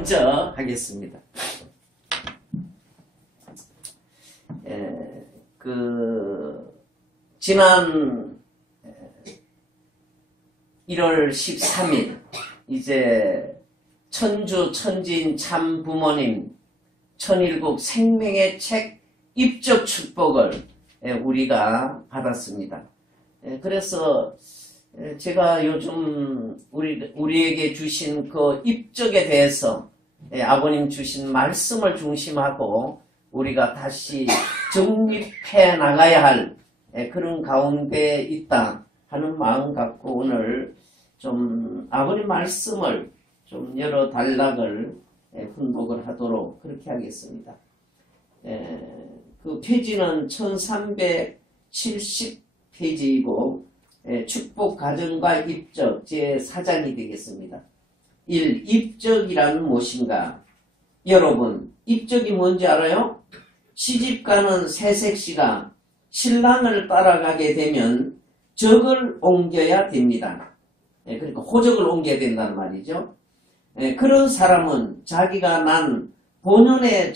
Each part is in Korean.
먼저 하겠습니다. 지난 1월 13일 이제 천주 천지인 참 부모님 천일국 생명의 책 입적 축복을 우리가 받았습니다. 그래서 제가 요즘 우리에게 주신 그 입적에 대해서 아버님 주신 말씀을 중심하고 우리가 다시 정립해 나가야 할 그런 가운데 있다 하는 마음 갖고 오늘 좀 아버님 말씀을 좀 여러 단락을 분독을 하도록 그렇게 하겠습니다. 그 페이지는 1370페이지이고 축복 가정과 입적 제4장이 되겠습니다. 1. 입적이란 무엇인가? 여러분, 입적이 뭔지 알아요? 시집가는 새색시가 신랑을 따라가게 되면 적을 옮겨야 됩니다. 그러니까 호적을 옮겨야 된다는 말이죠. 그런 사람은 자기가 난 본연의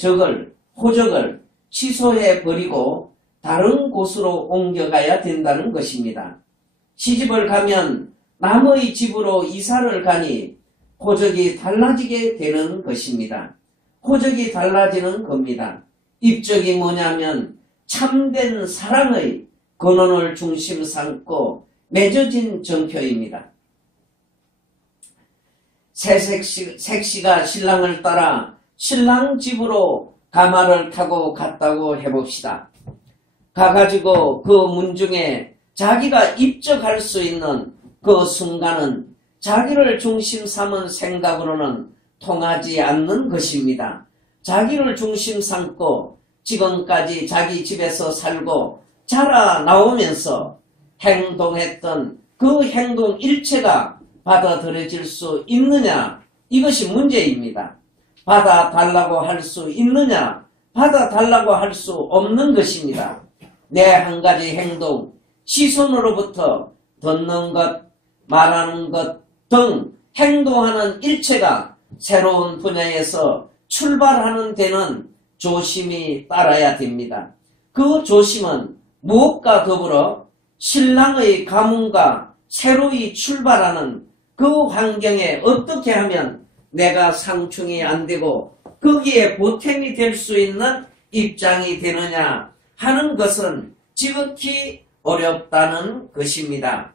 호적을 취소해 버리고 다른 곳으로 옮겨가야 된다는 것입니다. 시집을 가면 남의 집으로 이사를 가니 호적이 달라지게 되는 것입니다. 호적이 달라지는 겁니다. 입적이 뭐냐면 참된 사랑의 근원을 중심 삼고 맺어진 정표입니다. 새색시가 신랑을 따라 신랑 집으로 가마를 타고 갔다고 해봅시다. 가가지고 그 문중에 자기가 입적할 수 있는 그 순간은 자기를 중심 삼은 생각으로는 통하지 않는 것입니다. 자기를 중심 삼고 지금까지 자기 집에서 살고 자라 나오면서 행동했던 그 행동 일체가 받아들여질 수 있느냐? 이것이 문제입니다. 받아달라고 할 수 있느냐? 받아달라고 할 수 없는 것입니다. 내 한 가지 행동, 시선으로부터 듣는 것, 말하는 것 등 행동하는 일체가 새로운 분야에서 출발하는 데는 조심히 따라야 됩니다. 그 조심은 무엇과 더불어 신랑의 가문과 새로이 출발하는 그 환경에 어떻게 하면 내가 상충이 안 되고 거기에 보탬이 될 수 있는 입장이 되느냐 하는 것은 지극히 어렵다는 것입니다.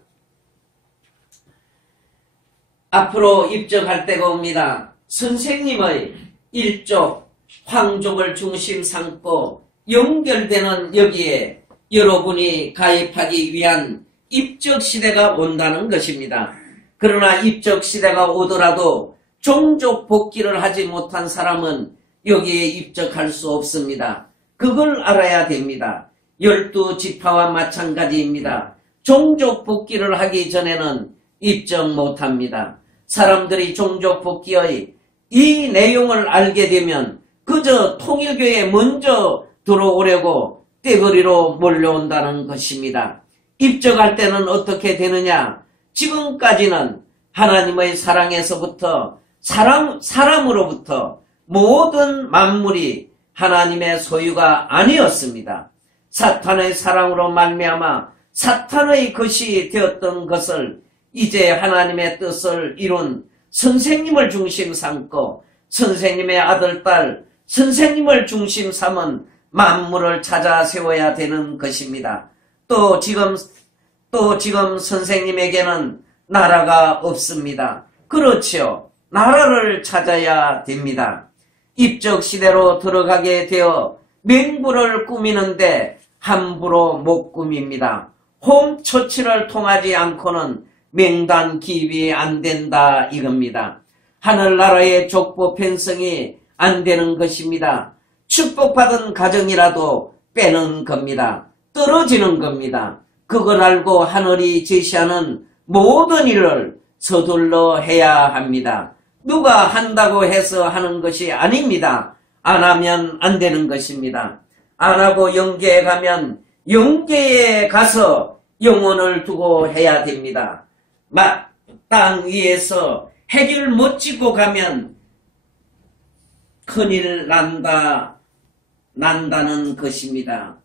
앞으로 입적할 때가 옵니다. 선생님의 일족, 황족을 중심 삼고 연결되는 여기에 여러분이 가입하기 위한 입적 시대가 온다는 것입니다. 그러나 입적 시대가 오더라도 종족 복귀를 하지 못한 사람은 여기에 입적할 수 없습니다. 그걸 알아야 됩니다. 12지파와 마찬가지입니다. 종족 복귀를 하기 전에는 입적 못합니다. 사람들이 종족 복귀의 이 내용을 알게 되면 그저 통일교에 먼저 들어오려고 떼거리로 몰려온다는 것입니다. 입적할 때는 어떻게 되느냐? 지금까지는 하나님의 사랑에서부터 사람으로부터 모든 만물이 하나님의 소유가 아니었습니다. 사탄의 사랑으로 말미암아 사탄의 것이 되었던 것을 이제 하나님의 뜻을 이룬 선생님을 중심 삼고 선생님의 아들, 딸, 선생님을 중심 삼은 만물을 찾아 세워야 되는 것입니다. 또 지금 선생님에게는 나라가 없습니다. 그렇지요. 나라를 찾아야 됩니다. 입적 시대로 들어가게 되어 맹부를 꾸미는데 함부로 못 꾸밉니다. 홈처치를 통하지 않고는 맹단 기입이 안 된다 이겁니다. 하늘나라의 족보 편성이 안 되는 것입니다. 축복받은 가정이라도 빼는 겁니다. 떨어지는 겁니다. 그걸 알고 하늘이 제시하는 모든 일을 서둘러 해야 합니다. 누가 한다고 해서 하는 것이 아닙니다. 안 하면 안 되는 것입니다. 안 하고 영계에 가면 영계에 가서 영혼을 두고 해야 됩니다. 땅 위에서 해를 못 짓고 가면 큰일 난다는 것입니다.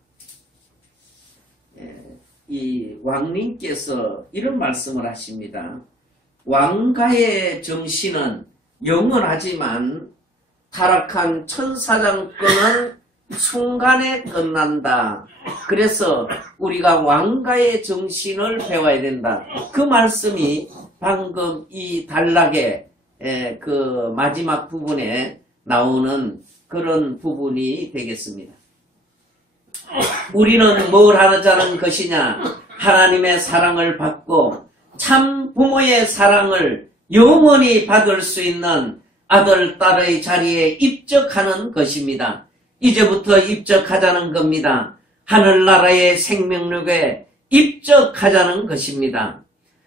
이 왕님께서 이런 말씀을 하십니다. 왕가의 정신은 영원하지만 타락한 천사장권은 순간에 끝난다. 그래서 우리가 왕가의 정신을 배워야 된다. 그 말씀이 방금 이 단락의 그 마지막 부분에 나오는 그런 부분이 되겠습니다. 우리는 뭘 하자는 것이냐? 하나님의 사랑을 받고 참 부모의 사랑을 영원히 받을 수 있는 아들, 딸의 자리에 입적하는 것입니다. 이제부터 입적하자는 겁니다. 하늘나라의 생명력에 입적하자는 것입니다.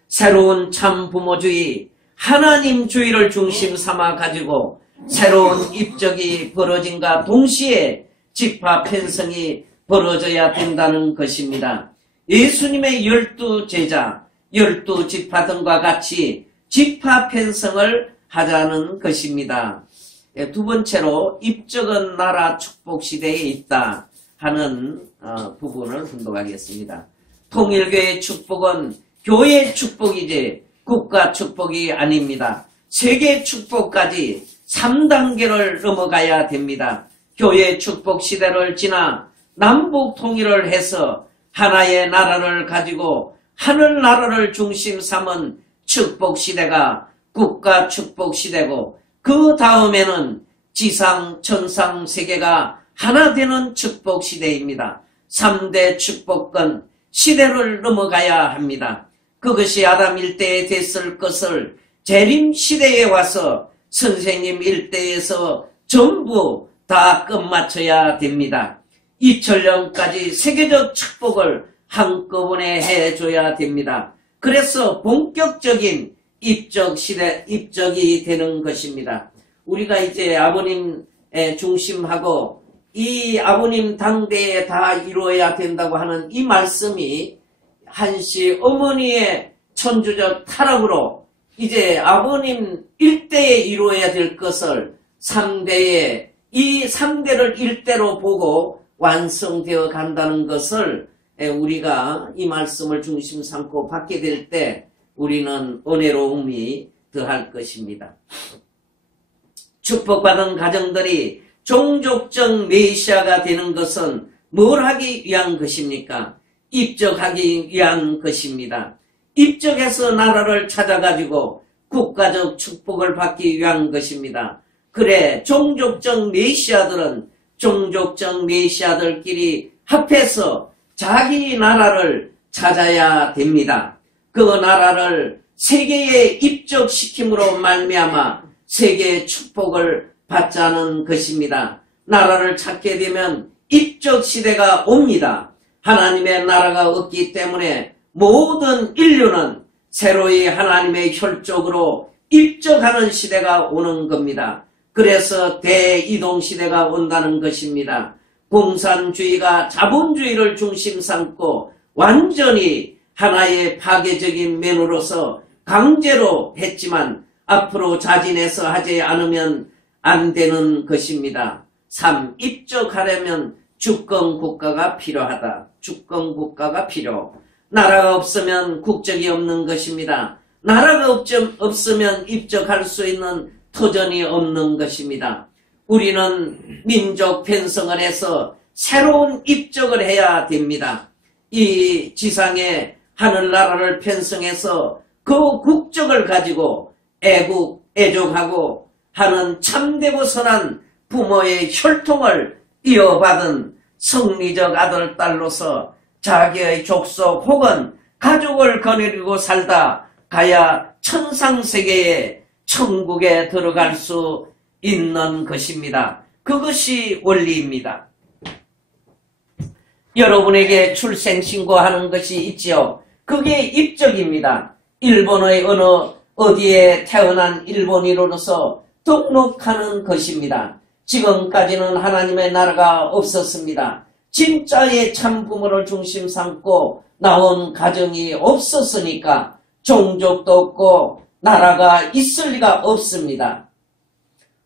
새로운 참 부모주의, 하나님주의를 중심 삼아 가지고 새로운 입적이 벌어진과 동시에 지파 편성이 벌어져야 된다는 것입니다. 예수님의 12제자, 12지파 등과 같이 지파 편성을 하자는 것입니다. 두 번째로 입적은 나라 축복시대에 있다 하는 부분을 분석하겠습니다. 통일교의 축복은 교회 축복이지 국가 축복이 아닙니다. 세계 축복까지 3단계를 넘어가야 됩니다. 교회 축복 시대를 지나 남북 통일을 해서 하나의 나라를 가지고 하늘나라를 중심 삼은 축복 시대가 국가 축복 시대고, 그 다음에는 지상 천상 세계가 하나 되는 축복 시대입니다. 3대 축복권 시대를 넘어가야 합니다. 그것이 아담 일대에 됐을 것을 재림 시대에 와서 선생님 일대에서 전부 다 끝마쳐야 됩니다. 2000년까지 세계적 축복을 한꺼번에 해줘야 됩니다. 그래서 본격적인 입적이 되는 것입니다. 우리가 이제 아버님 중심하고 이 아버님 당대에 다 이루어야 된다고 하는 이 말씀이 한시 어머니의 천주적 타락으로 이제 아버님 일대에 이루어야 될 것을 3대에 이 3대를 1대로 보고 완성되어 간다는 것을 우리가 이 말씀을 중심 삼고 받게 될 때 우리는 은혜로움이 더할 것입니다. 축복받은 가정들이 종족적 메시아가 되는 것은 뭘 하기 위한 것입니까? 입적하기 위한 것입니다. 입적해서 나라를 찾아가지고 국가적 축복을 받기 위한 것입니다. 그래, 종족적 메시아들은 종족적 메시아들끼리 합해서 자기 나라를 찾아야 됩니다. 그 나라를 세계에 입적시킴으로 말미암아 세계의 축복을 받자는 것입니다. 나라를 찾게 되면 입적시대가 옵니다. 하나님의 나라가 없기 때문에 모든 인류는 새로이 하나님의 혈족으로 입적하는 시대가 오는 겁니다. 그래서 대이동시대가 온다는 것입니다. 공산주의가 자본주의를 중심 삼고 완전히 하나의 파괴적인 면으로서 강제로 했지만 앞으로 자진해서 하지 않으면 안 되는 것입니다. 3. 입적하려면 주권국가가 필요하다. 주권국가가 필요. 나라가 없으면 국적이 없는 것입니다. 나라가 없으면 입적할 수 있는 터전이 없는 것입니다. 우리는 민족 편성을 해서 새로운 입적을 해야 됩니다. 이 지상에 하늘나라를 편성해서 그 국적을 가지고 애족하고 하는 참되고 선한 부모의 혈통을 이어받은 성리적 아들, 딸로서 자기의 족속 혹은 가족을 거느리고 살다 가야 천상세계에 천국에 들어갈 수 있는 것입니다. 그것이 원리입니다. 여러분에게 출생신고하는 것이 있지요. 그게 입적입니다. 일본의 어디에 태어난 일본인으로서 등록하는 것입니다. 지금까지는 하나님의 나라가 없었습니다. 진짜의 참부모를 중심 삼고 나온 가정이 없었으니까 종족도 없고 나라가 있을 리가 없습니다.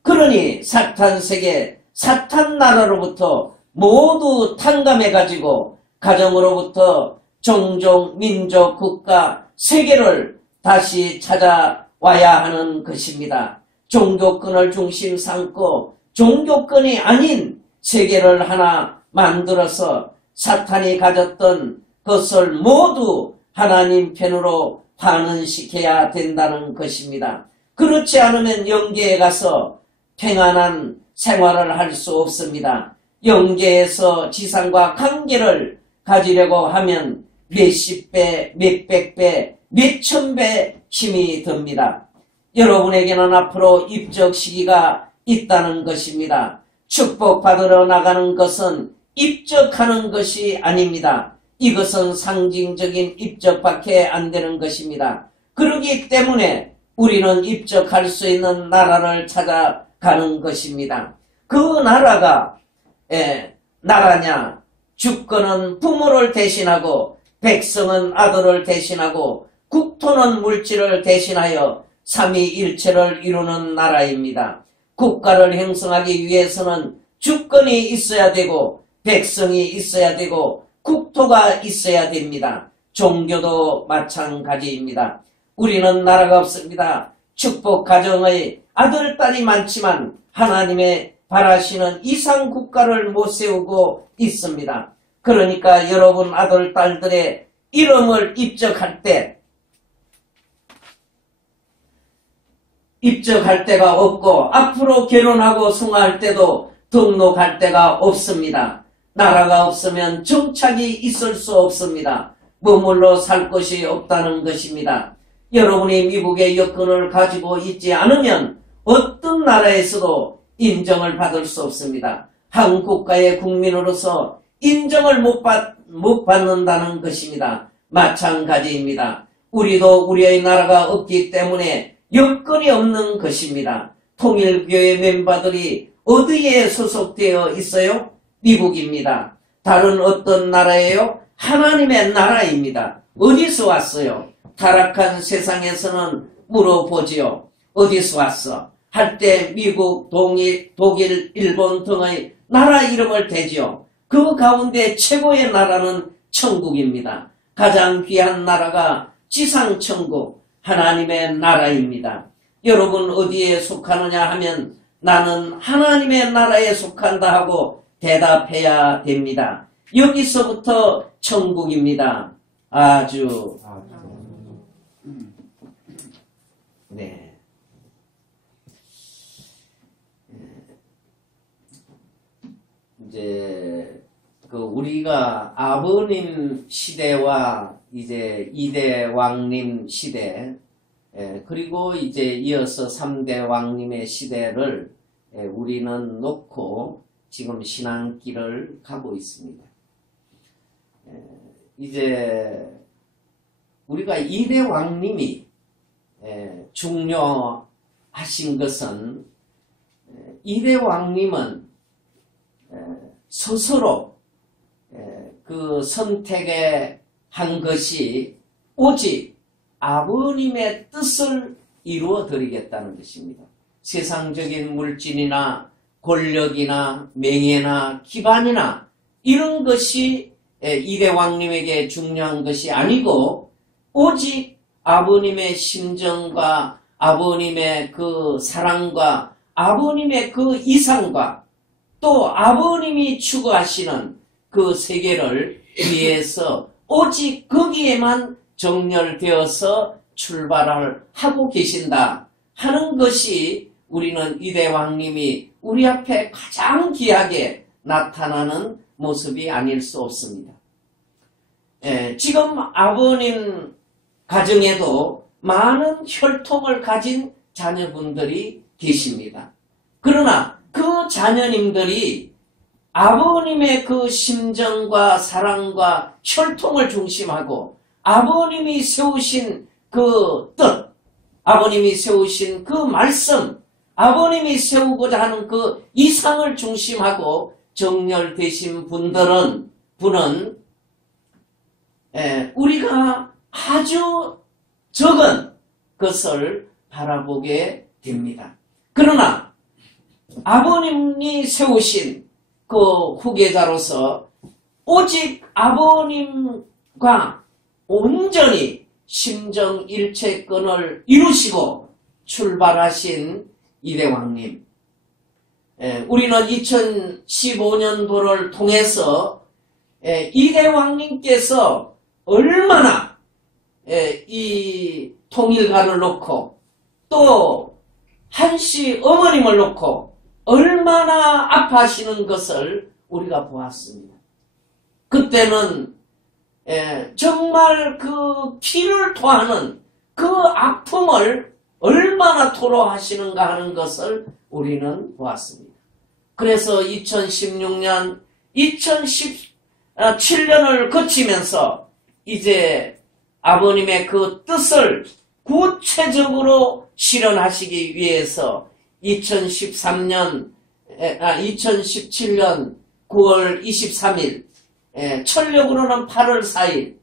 그러니 사탄 세계, 사탄 나라로부터 모두 탕감해가지고 가정으로부터 종족, 민족, 국가, 세계를 다시 찾아와야 하는 것입니다. 종교권을 중심 삼고 종교권이 아닌 세계를 하나 만들어서 사탄이 가졌던 것을 모두 하나님 편으로 환원시켜야 된다는 것입니다. 그렇지 않으면 영계에 가서 평안한 생활을 할 수 없습니다. 영계에서 지상과 관계를 가지려고 하면 몇십 배, 몇백 배, 몇천 배 힘이 듭니다. 여러분에게는 앞으로 입적 시기가 있다는 것입니다. 축복받으러 나가는 것은 입적하는 것이 아닙니다. 이것은 상징적인 입적밖에 안 되는 것입니다. 그렇기 때문에 우리는 입적할 수 있는 나라를 찾아가는 것입니다. 그 나라가 나라냐? 주권은 부모를 대신하고 백성은 아들을 대신하고 국토는 물질을 대신하여 삼위일체를 이루는 나라입니다. 국가를 형성하기 위해서는 주권이 있어야 되고 백성이 있어야 되고 국토가 있어야 됩니다. 종교도 마찬가지입니다. 우리는 나라가 없습니다. 축복 가정의 아들, 딸이 많지만 하나님의 바라시는 이상 국가를 못 세우고 있습니다. 그러니까 여러분 아들, 딸들의 이름을 입적할 데가 없고 앞으로 결혼하고 승화할 때도 등록할 데가 없습니다. 나라가 없으면 정착이 있을 수 없습니다. 머물러 살 것이 없다는 것입니다. 여러분이 미국의 여권을 가지고 있지 않으면 어떤 나라에서도 인정을 받을 수 없습니다. 한 국가의 국민으로서 인정을 못 받는다는 것입니다. 마찬가지입니다. 우리도 우리의 나라가 없기 때문에 여건이 없는 것입니다. 통일교회 멤버들이 어디에 소속되어 있어요? 미국입니다. 다른 어떤 나라예요? 하나님의 나라입니다. 어디서 왔어요? 타락한 세상에서는 물어보지요. 어디서 왔어? 할 때 미국, 독일, 일본 등의 나라 이름을 대지요. 그 가운데 최고의 나라는 천국입니다. 가장 귀한 나라가 지상천국, 하나님의 나라입니다. 여러분 어디에 속하느냐 하면 나는 하나님의 나라에 속한다 하고 대답해야 됩니다. 여기서부터 천국입니다. 아주 네. 이제 우리가 아버님 시대와 이제 2대 왕님 시대, 그리고 이제 이어서 3대 왕님의 시대를 우리는 놓고 지금 신앙길을 가고 있습니다. 이제 우리가 2대 왕님이 중요하신 것은 2대 왕님은 스스로 그 선택에 한 것이 오직 아버님의 뜻을 이루어 드리겠다는 것입니다. 세상적인 물질이나 권력이나 명예나 기반이나 이런 것이 이대 왕님에게 중요한 것이 아니고 오직 아버님의 심정과 아버님의 그 사랑과 아버님의 그 이상과 또 아버님이 추구하시는 그 세계를 위해서 오직 거기에만 정렬되어서 출발을 하고 계신다 하는 것이 우리는 이대 왕님이 우리 앞에 가장 귀하게 나타나는 모습이 아닐 수 없습니다. 지금 아버님 가정에도 많은 혈통을 가진 자녀분들이 계십니다. 그러나 그 자녀님들이 아버님의 그 심정과 사랑과 혈통을 중심하고 아버님이 세우신 그 뜻, 아버님이 세우신 그 말씀, 아버님이 세우고자 하는 그 이상을 중심하고 정렬되신 분은 우리가 아주 적은 것을 바라보게 됩니다. 그러나 아버님이 세우신 그 후계자로서 오직 아버님과 온전히 심정일체권을 이루시고 출발하신 이대왕님. 우리는 2015년도를 통해서 이대왕님께서 얼마나 이 통일관을 놓고 또 한씨 어머님을 놓고 얼마나 아파하시는 것을 우리가 보았습니다. 그때는 정말 그 피를 토하는 그 아픔을 얼마나 토로하시는가 하는 것을 우리는 보았습니다. 그래서 2016년, 2017년을 거치면서 이제 아버님의 그 뜻을 구체적으로 실현하시기 위해서 2017년 9월 23일, 철력으로는 8월 4일,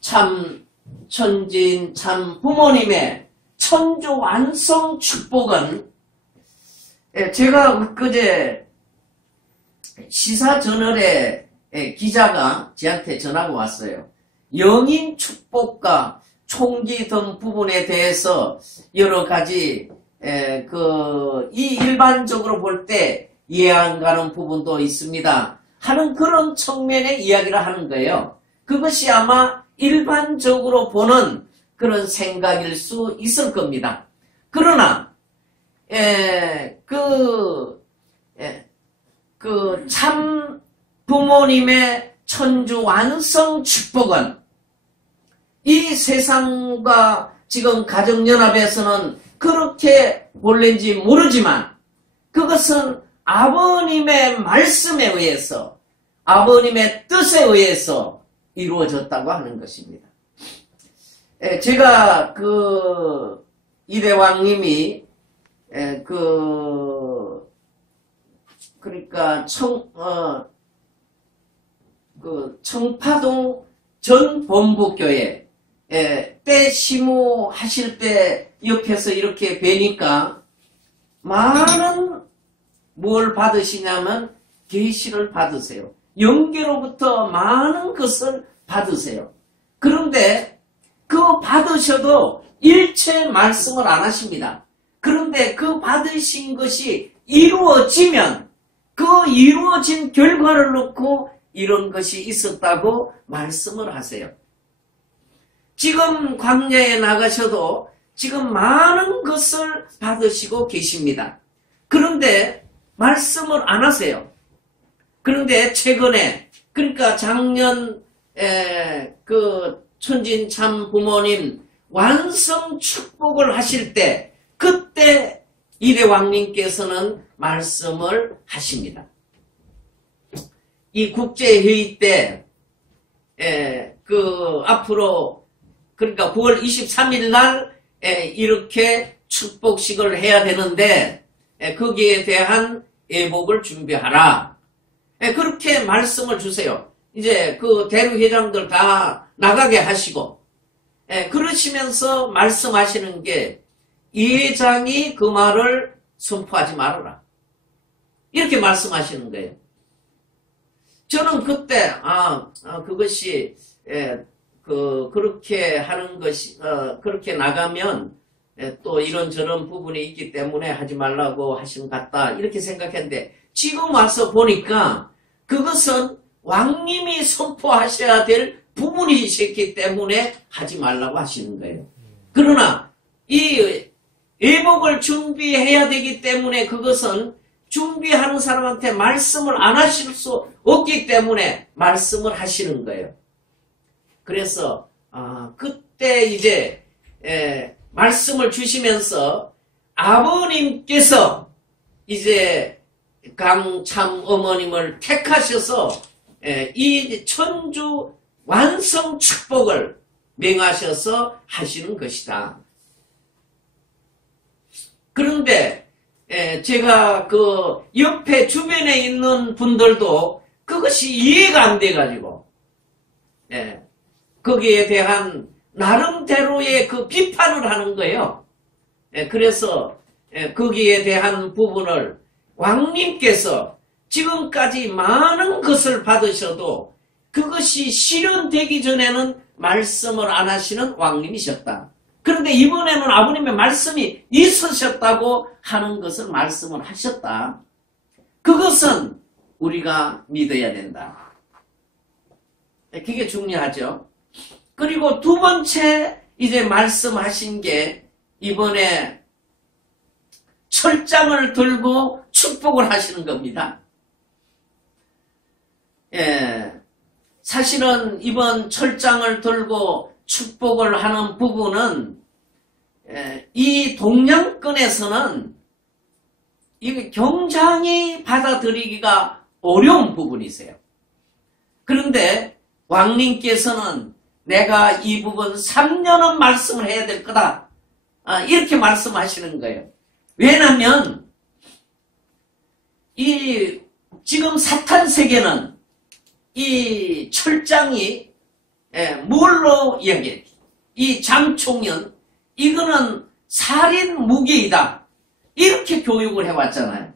참 천진 참 부모님의 천조 완성 축복은 제가 그제 시사저널에 기자가 저한테 전화가 왔어요. 영인 축복과 총기 등 부분에 대해서 여러 가지 이 일반적으로 볼 때 이해 안 가는 부분도 있습니다 하는 그런 측면의 이야기를 하는 거예요. 그것이 아마 일반적으로 보는 그런 생각일 수 있을 겁니다. 그러나 참 부모님의 천주 완성 축복은 이 세상과 지금 가정연합에서는 그렇게 볼는지 모르지만 그것은 아버님의 말씀에 의해서 아버님의 뜻에 의해서 이루어졌다고 하는 것입니다. 제가 이대왕님이 그러니까 청파동 전 본부교회 때 시무하실 때 옆에서 이렇게 뵈니까 많은 뭘 받으시냐면 계시를 받으세요. 영계로부터 많은 것을 받으세요. 그런데 그 받으셔도 일체 말씀을 안 하십니다. 그런데 그 받으신 것이 이루어지면 그 이루어진 결과를 놓고 이런 것이 있었다고 말씀을 하세요. 지금 광야에 나가셔도 지금 많은 것을 받으시고 계십니다. 그런데 말씀을 안 하세요. 그런데 최근에 그러니까 작년 천진 참 부모님 완성 축복을 하실 때 그때 이대왕님께서는 말씀을 하십니다. 이 국제회의 때 앞으로 그러니까 9월 23일 날 이렇게 축복식을 해야 되는데 거기에 대한 예복을 준비하라. 그렇게 말씀을 주세요. 이제 그 대루회장들 다 나가게 하시고 그러시면서 말씀하시는 게 이 회장이 그 말을 선포하지 말아라. 이렇게 말씀하시는 거예요. 저는 그때 그것이 그렇게 하는 것이 그렇게 나가면 또 이런저런 부분이 있기 때문에 하지 말라고 하신 것 같다 이렇게 생각했는데 지금 와서 보니까 그것은 왕님이 선포하셔야 될 부분이셨기 때문에 하지 말라고 하시는 거예요. 그러나 이 예복을 준비해야 되기 때문에 그것은 준비하는 사람한테 말씀을 안 하실 수 없기 때문에 말씀을 하시는 거예요. 그래서 그때 이제 말씀을 주시면서 아버님께서 이제 강참 어머님을 택하셔서 이 천주 완성 축복을 명하셔서 하시는 것이다. 그런데 제가 그 옆에 주변에 있는 분들도 그것이 이해가 안 돼가지고 거기에 대한 나름대로의 그 비판을 하는 거예요. 그래서 거기에 대한 부분을 왕님께서 지금까지 많은 것을 받으셔도 그것이 실현되기 전에는 말씀을 안 하시는 왕님이셨다. 그런데 이번에는 아버님의 말씀이 있으셨다고 하는 것을 말씀을 하셨다. 그것은 우리가 믿어야 된다. 그게 중요하죠. 그리고 두 번째 이제 말씀하신 게 이번에 철장을 들고 축복을 하시는 겁니다. 사실은 이번 철장을 들고 축복을 하는 부분은 이 동양권에서는 이게 굉장히 받아들이기가 어려운 부분이세요. 그런데 왕님께서는 내가 이 부분 3년은 말씀을 해야 될 거다. 이렇게 말씀하시는 거예요. 왜냐하면 이 지금 사탄 세계는 이 철장이 뭘로 이야기해? 이 장총연 이거는 살인 무기이다. 이렇게 교육을 해왔잖아요.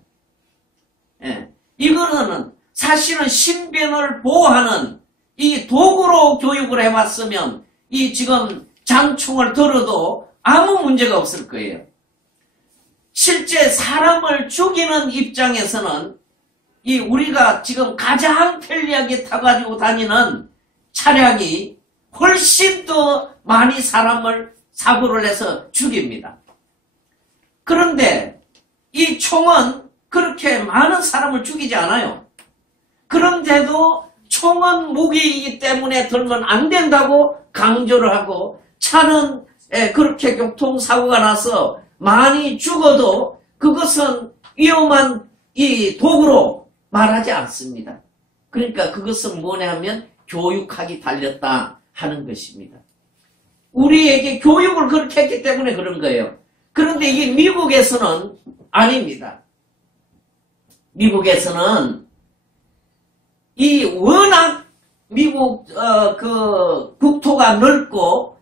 이거는 사실은 신변을 보호하는 이 도구로 교육을 해왔으면 이 지금 장총을 들어도 아무 문제가 없을 거예요. 실제 사람을 죽이는 입장에서는 이 우리가 지금 가장 편리하게 타가지고 다니는 차량이 훨씬 더 많이 사람을 사고를 내서 죽입니다. 그런데 이 총은 그렇게 많은 사람을 죽이지 않아요. 그런데도 총은 무기이기 때문에 들면 안 된다고 강조를 하고 차는 그렇게 교통사고가 나서 많이 죽어도 그것은 위험한 이 도구로 말하지 않습니다. 그러니까 그것은 뭐냐면 교육하기 달렸다 하는 것입니다. 우리에게 교육을 그렇게 했기 때문에 그런 거예요. 그런데 이게 미국에서는 아닙니다. 미국에서는 이 워낙 미국 그 국토가 넓고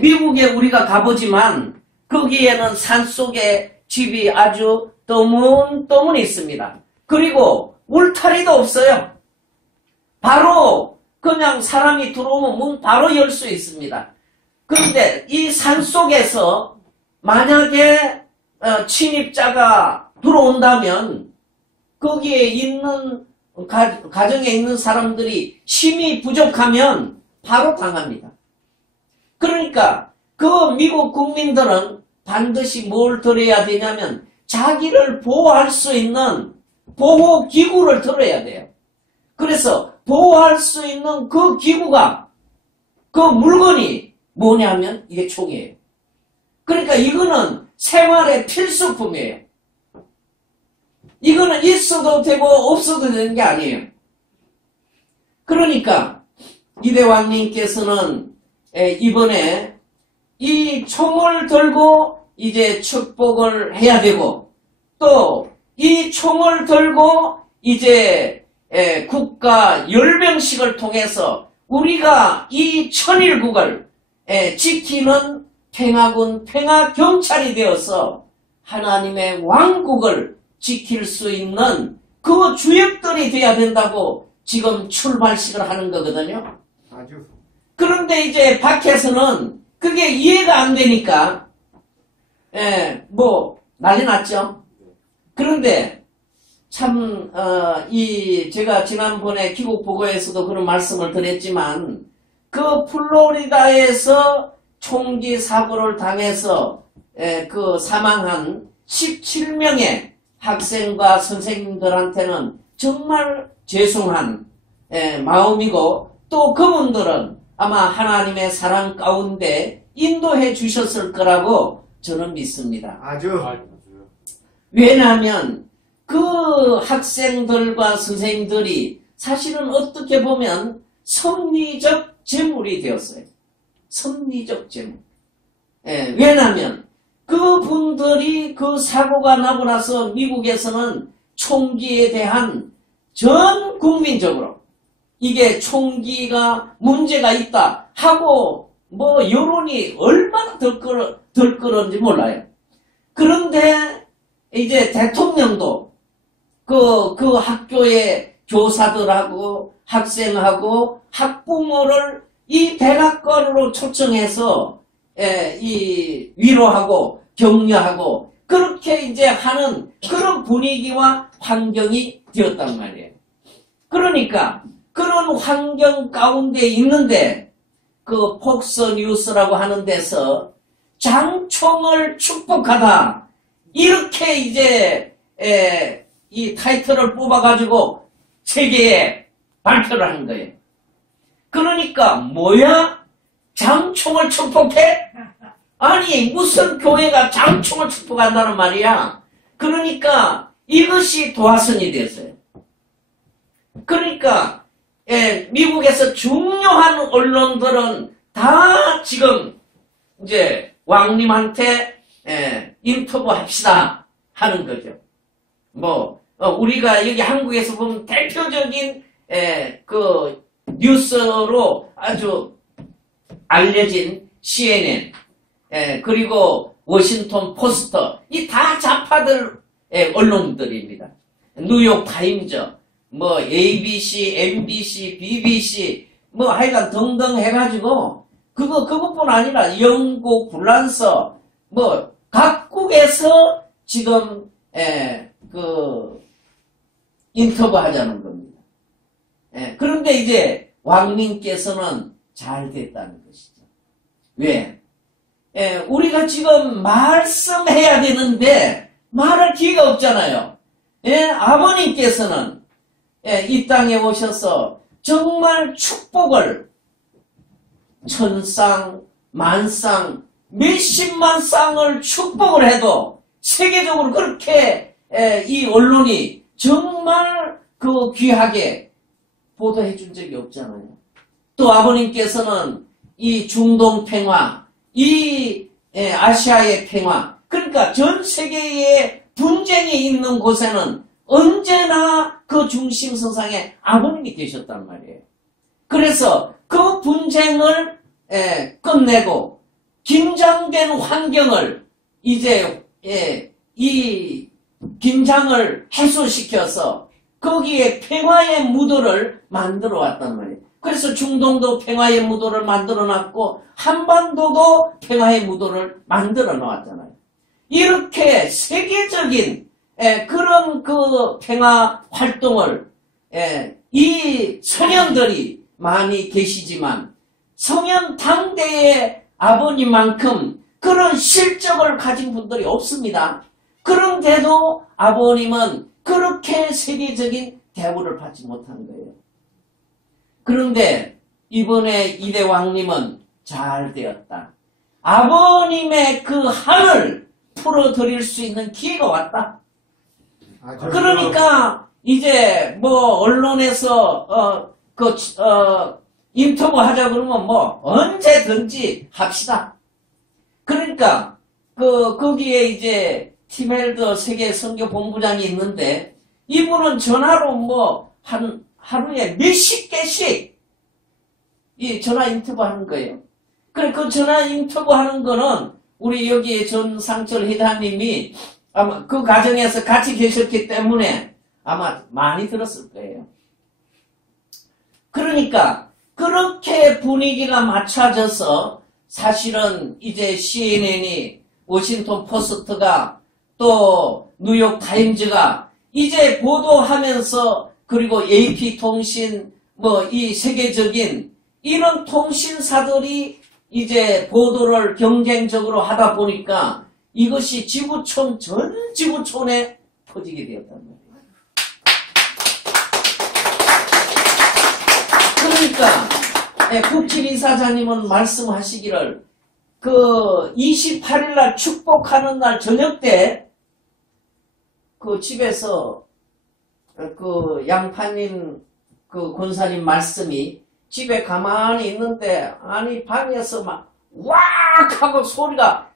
미국에 우리가 가보지만 거기에는 산속에 집이 아주 떠문떠문 있습니다. 그리고 울타리도 없어요. 바로 그냥 사람이 들어오면 문 바로 열 수 있습니다. 그런데 이 산속에서 만약에 침입자가 들어온다면 거기에 있는 가정에 있는 사람들이 힘이 부족하면 바로 당합니다. 그러니까 그 미국 국민들은 반드시 뭘 들어야 되냐면 자기를 보호할 수 있는 보호기구를 들어야 돼요. 그래서 보호할 수 있는 그 기구가 그 물건이 뭐냐면 이게 총이에요. 그러니까 이거는 생활의 필수품이에요. 이거는 있어도 되고 없어도 되는 게 아니에요. 그러니까 이대왕님께서는 이번에 이 총을 들고 이제 축복을 해야 되고 또 이 총을 들고 이제 국가 열병식을 통해서 우리가 이 천일국을 지키는 평화군 평화경찰이 되어서 하나님의 왕국을 지킬 수 있는 그 주역들이 돼야 된다고 지금 출발식을 하는 거거든요. 아주. 그런데 이제 밖에서는 그게 이해가 안 되니까 뭐 난리 났죠. 그런데 참 제가 지난번에 귀국 보고에서도 그런 말씀을 드렸지만 그 플로리다에서 총기 사고를 당해서 그 사망한 17명의 학생과 선생님들한테는 정말 죄송한 마음이고 또 그분들은 아마 하나님의 사랑 가운데 인도해 주셨을 거라고 저는 믿습니다. 아주. 왜냐하면 그 학생들과 선생님들이 사실은 어떻게 보면 섭리적 제물이 되었어요. 섭리적 제물. 왜냐하면 그분들이 그 사고가 나고 나서 미국에서는 총기에 대한 전 국민적으로 이게 총기가 문제가 있다 하고 뭐 여론이 얼마나 들끓었는지 몰라요. 그런데 이제 대통령도 그 학교의 교사들하고 학생하고 학부모를 이 백악관으로 초청해서 이 위로하고 격려하고 그렇게 이제 하는 그런 분위기와 환경이 되었단 말이에요. 그러니까 그런 환경 가운데 있는데 그 폭스뉴스라고 하는 데서 장총을 축복하다 이렇게 이제 이 타이틀을 뽑아가지고 세계에 발표를 한 거예요. 그러니까 뭐야? 장총을 축복해? 아니 무슨 교회가 장총을 축복한다는 말이야. 그러니까 이것이 도화선이 됐어요. 그러니까 미국에서 중요한 언론들은 다 지금 이제 왕님한테 인터뷰합시다 하는 거죠. 뭐 우리가 여기 한국에서 보면 대표적인 그 뉴스로 아주 알려진 CNN 그리고 워싱턴 포스터 이 다 좌파들 언론들입니다. 뉴욕 타임즈 뭐 ABC, MBC, BBC 뭐 하여간 등등 해가지고 그것뿐 아니라 영국, 프랑스 뭐 각국에서 지금 그 인터뷰 하자는 겁니다. 그런데 이제 왕님께서는 잘 됐다는 것이죠. 왜? 우리가 지금 말씀해야 되는데 말할 기회가 없잖아요. 아버님께서는 이 땅에 오셔서 정말 축복을 천쌍, 만쌍, 몇십만 쌍을 축복을 해도 세계적으로 그렇게 이 언론이 정말 그 귀하게 보도해 준 적이 없잖아요. 또 아버님께서는 이 중동 평화, 이 아시아의 평화, 그러니까 전 세계에 분쟁이 있는 곳에는 언제나 그 중심 선상에 아버님이 계셨단 말이에요. 그래서 그 분쟁을 끝내고 긴장된 환경을 이제 이 긴장을 해소시켜서 거기에 평화의 무도를 만들어 왔단 말이에요. 그래서 중동도 평화의 무도를 만들어 놨고 한반도도 평화의 무도를 만들어 놓았잖아요. 이렇게 세계적인 그런 그 평화 활동을 이 성현들이 많이 계시지만 성현 당대의 아버님만큼 그런 실적을 가진 분들이 없습니다. 그런데도 아버님은 그렇게 세계적인 대우를 받지 못한 거예요. 그런데 이번에 이대 왕님은 잘 되었다. 아버님의 그 한을 풀어드릴 수 있는 기회가 왔다. 그러니까 이제 뭐 언론에서 인터뷰 하자 그러면 뭐 언제든지 합시다. 그러니까 거기에 이제 티멜더 세계 선교 본부장이 있는데 이분은 전화로 뭐 하루에 몇십 개씩 이 전화 인터뷰 하는 거예요. 그래 그 전화 인터뷰 하는 거는 우리 여기 전상철 회장님이 아마 그 과정에서 같이 계셨기 때문에 아마 많이 들었을 거예요. 그러니까 그렇게 분위기가 맞춰져서 사실은 이제 CNN이 워싱턴 포스트가 또 뉴욕 타임즈가 이제 보도하면서 그리고 AP통신 뭐 이 세계적인 이런 통신사들이 이제 보도를 경쟁적으로 하다 보니까 이것이 지구촌 전 지구촌에 퍼지게 되었단 말이에요. 그러니까 국진이사장님은 말씀하시기를 그 28일날 축복하는 날 저녁 때 그 집에서 그 양파님 그 권사님 말씀이 집에 가만히 있는데 아니 방에서 막 왁 하고 소리가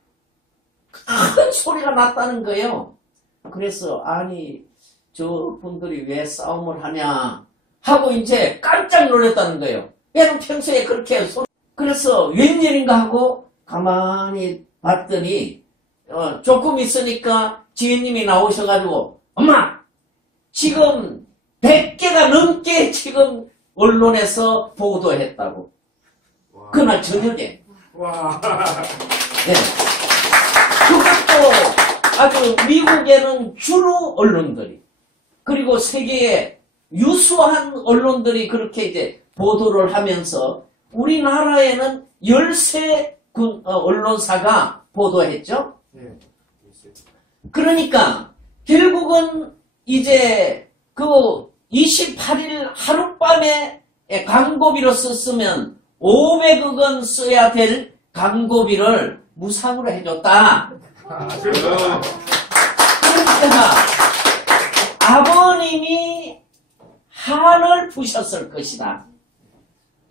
큰 소리가 났다는 거예요. 그래서 아니 저 분들이 왜 싸움을 하냐 하고 이제 깜짝 놀랐다는 거예요. 얘는 평소에 그렇게 그래서 웬일인가 하고 가만히 봤더니 조금 있으니까 지휘님이 나오셔가지고 엄마 지금 100개가 넘게 지금 언론에서 보도했다고. 와. 그날 저녁에. 와. 네. 그것도 아주 미국에는 주로 언론들이 그리고 세계의 유수한 언론들이 그렇게 이제 보도를 하면서 우리나라에는 13 언론사가 보도했죠. 네. 그러니까 결국은 이제 그 28일 하룻밤에 광고비로 썼으면 500억 원 써야 될 광고비를 무상으로 해줬다. 그러니까 아버님이 한을 푸셨을 것이다.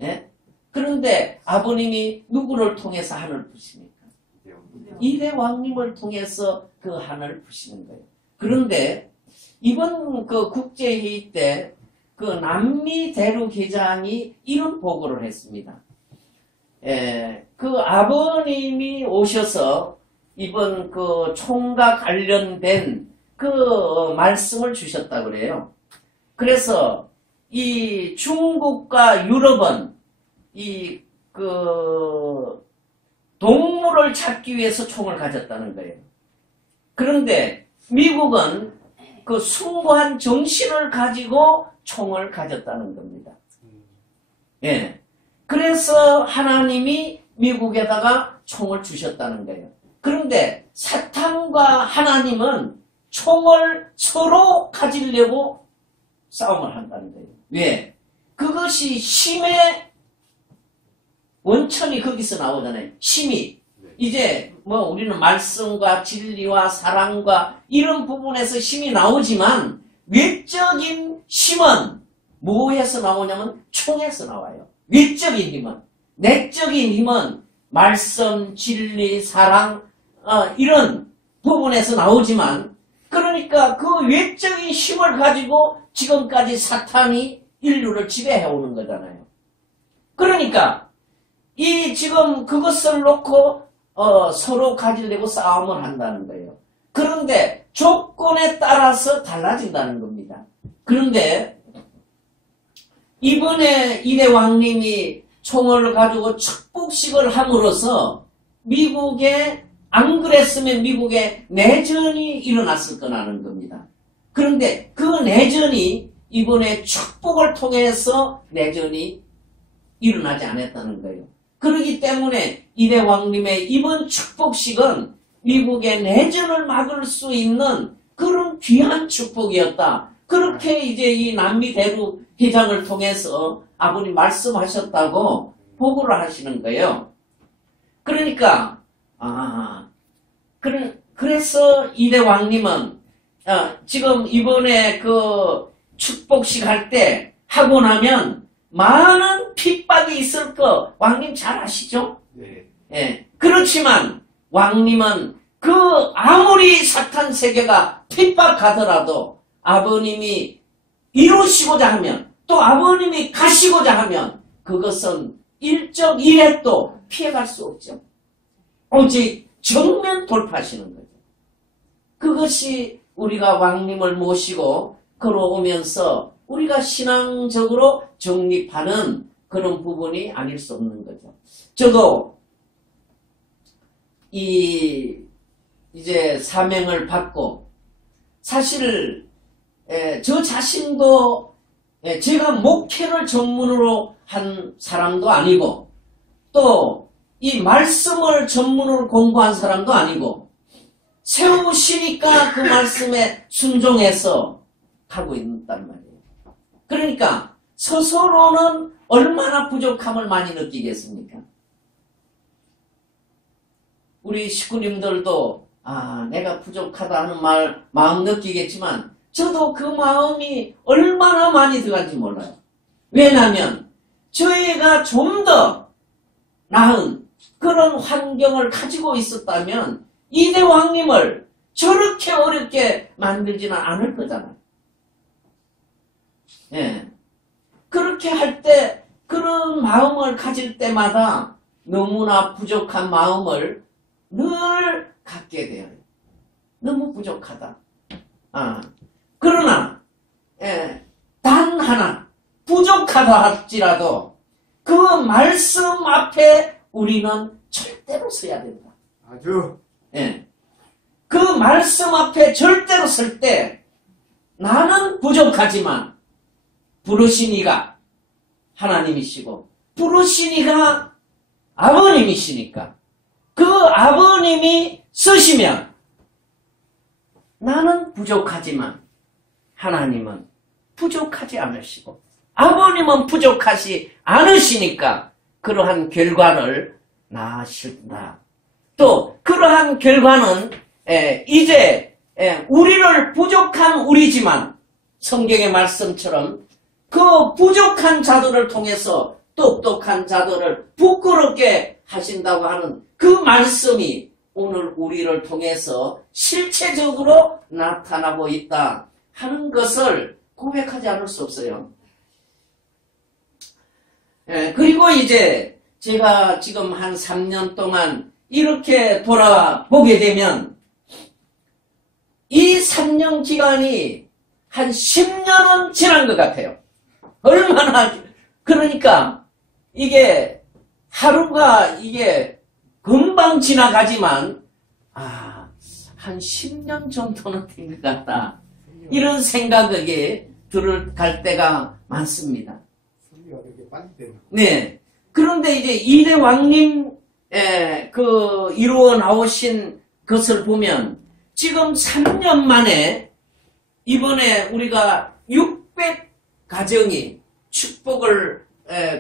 예? 그런데 아버님이 누구를 통해서 한을 푸십니까? 이대 왕님을 통해서 그 한을 푸시는 거예요. 그런데 이번 그 국제회의 때 그 남미 대륙회장이 이런 보고를 했습니다. 그 아버님이 오셔서 이번 그 총과 관련된 그 말씀을 주셨다 그래요. 그래서 이 중국과 유럽은 이 그 동물을 찾기 위해서 총을 가졌다는 거예요. 그런데 미국은 그 숭고한 정신을 가지고 총을 가졌다는 겁니다. 예. 그래서 하나님이 미국에다가 총을 주셨다는 거예요. 그런데 사탄과 하나님은 총을 서로 가지려고 싸움을 한다는 거예요. 왜? 그것이 힘의 원천이 거기서 나오잖아요. 힘이. 이제 뭐 우리는 말씀과 진리와 사랑과 이런 부분에서 힘이 나오지만 외적인 힘은 뭐에서 나오냐면 총에서 나와요. 외적인 힘은. 내적인 힘은 말씀, 진리, 사랑 이런 부분에서 나오지만 그러니까 그 외적인 힘을 가지고 지금까지 사탄이 인류를 지배해오는 거잖아요. 그러니까 이 지금 그것을 놓고 서로 가지려고 싸움을 한다는 거예요. 그런데 조건에 따라서 달라진다는 겁니다. 그런데 이번에 이대 왕님이 총을 가지고 축복식을 함으로써 미국에 안 그랬으면 미국에 내전이 일어났을 거라는 겁니다. 그런데 그 내전이 이번에 축복을 통해서 내전이 일어나지 않았다는 거예요. 그렇기 때문에 이대 왕님의 이번 축복식은 미국의 내전을 막을 수 있는 그런 귀한 축복이었다. 그렇게 이제 이 남미 대륙 회장을 통해서 아버님 말씀하셨다고 보고를 하시는 거예요. 그러니까 그래서 이대 왕님은 지금 이번에 그 축복식 할 때 하고 나면 많은 핍박이 있을 거 왕님 잘 아시죠? 네. 예. 그렇지만 왕님은 그 아무리 사탄 세계가 핍박하더라도 아버님이 이루시고자 하면 또 아버님이 가시고자 하면 그것은 일정 일회도 피해갈 수 없죠. 오직 정면 돌파하시는 거죠. 그것이 우리가 왕님을 모시고 걸어오면서 우리가 신앙적으로 정립하는 그런 부분이 아닐 수 없는 거죠. 저도 이제 사명을 받고 사실 저 자신도 제가 목회를 전문으로 한 사람도 아니고 또 이 말씀을 전문으로 공부한 사람도 아니고 세우시니까 그 말씀에 순종해서 가고 있단 말이에요. 그러니까 스스로는 얼마나 부족함을 많이 느끼겠습니까? 우리 식구님들도 내가 부족하다 하는 마음 느끼겠지만 저도 그 마음이 얼마나 많이 들어간지 몰라요. 왜냐하면 저희가 좀 더 나은 그런 환경을 가지고 있었다면 이대 왕님을 저렇게 어렵게 만들지는 않을 거잖아요. 예. 그렇게 할 때 그런 마음을 가질 때마다 너무나 부족한 마음을 늘 갖게 돼요. 너무 부족하다. 그러나 단 하나 부족하다 할지라도 그 말씀 앞에 우리는 절대로 서야 된다. 아주. 그 말씀 앞에 절대로 설 때 나는 부족하지만 부르신 이가 하나님이시고 부르신 이가 아버님이시니까 그 아버님이 쓰시면 나는 부족하지만 하나님은 부족하지 않으시고 아버님은 부족하지 않으시니까 그러한 결과를 낳으신다. 또 그러한 결과는 이제 우리를 부족한 우리지만 성경의 말씀처럼 그 부족한 자들을 통해서 똑똑한 자들을 부끄럽게 하신다고 하는 그 말씀이 오늘 우리를 통해서 실체적으로 나타나고 있다 하는 것을 고백하지 않을 수 없어요. 그리고 이제 제가 지금 한 3년 동안 이렇게 돌아보게 되면 이 3년 기간이 한 10년은 지난 것 같아요. 얼마나, 그러니까 이게 하루가 이게 금방 지나가지만, 한 10년 정도는 된 것 같다. 이런 생각이 들어갈 때가 많습니다. 네. 그런데 이제 이대 왕님, 이루어 나오신 것을 보면 지금 3년 만에 이번에 우리가 600가정이 축복을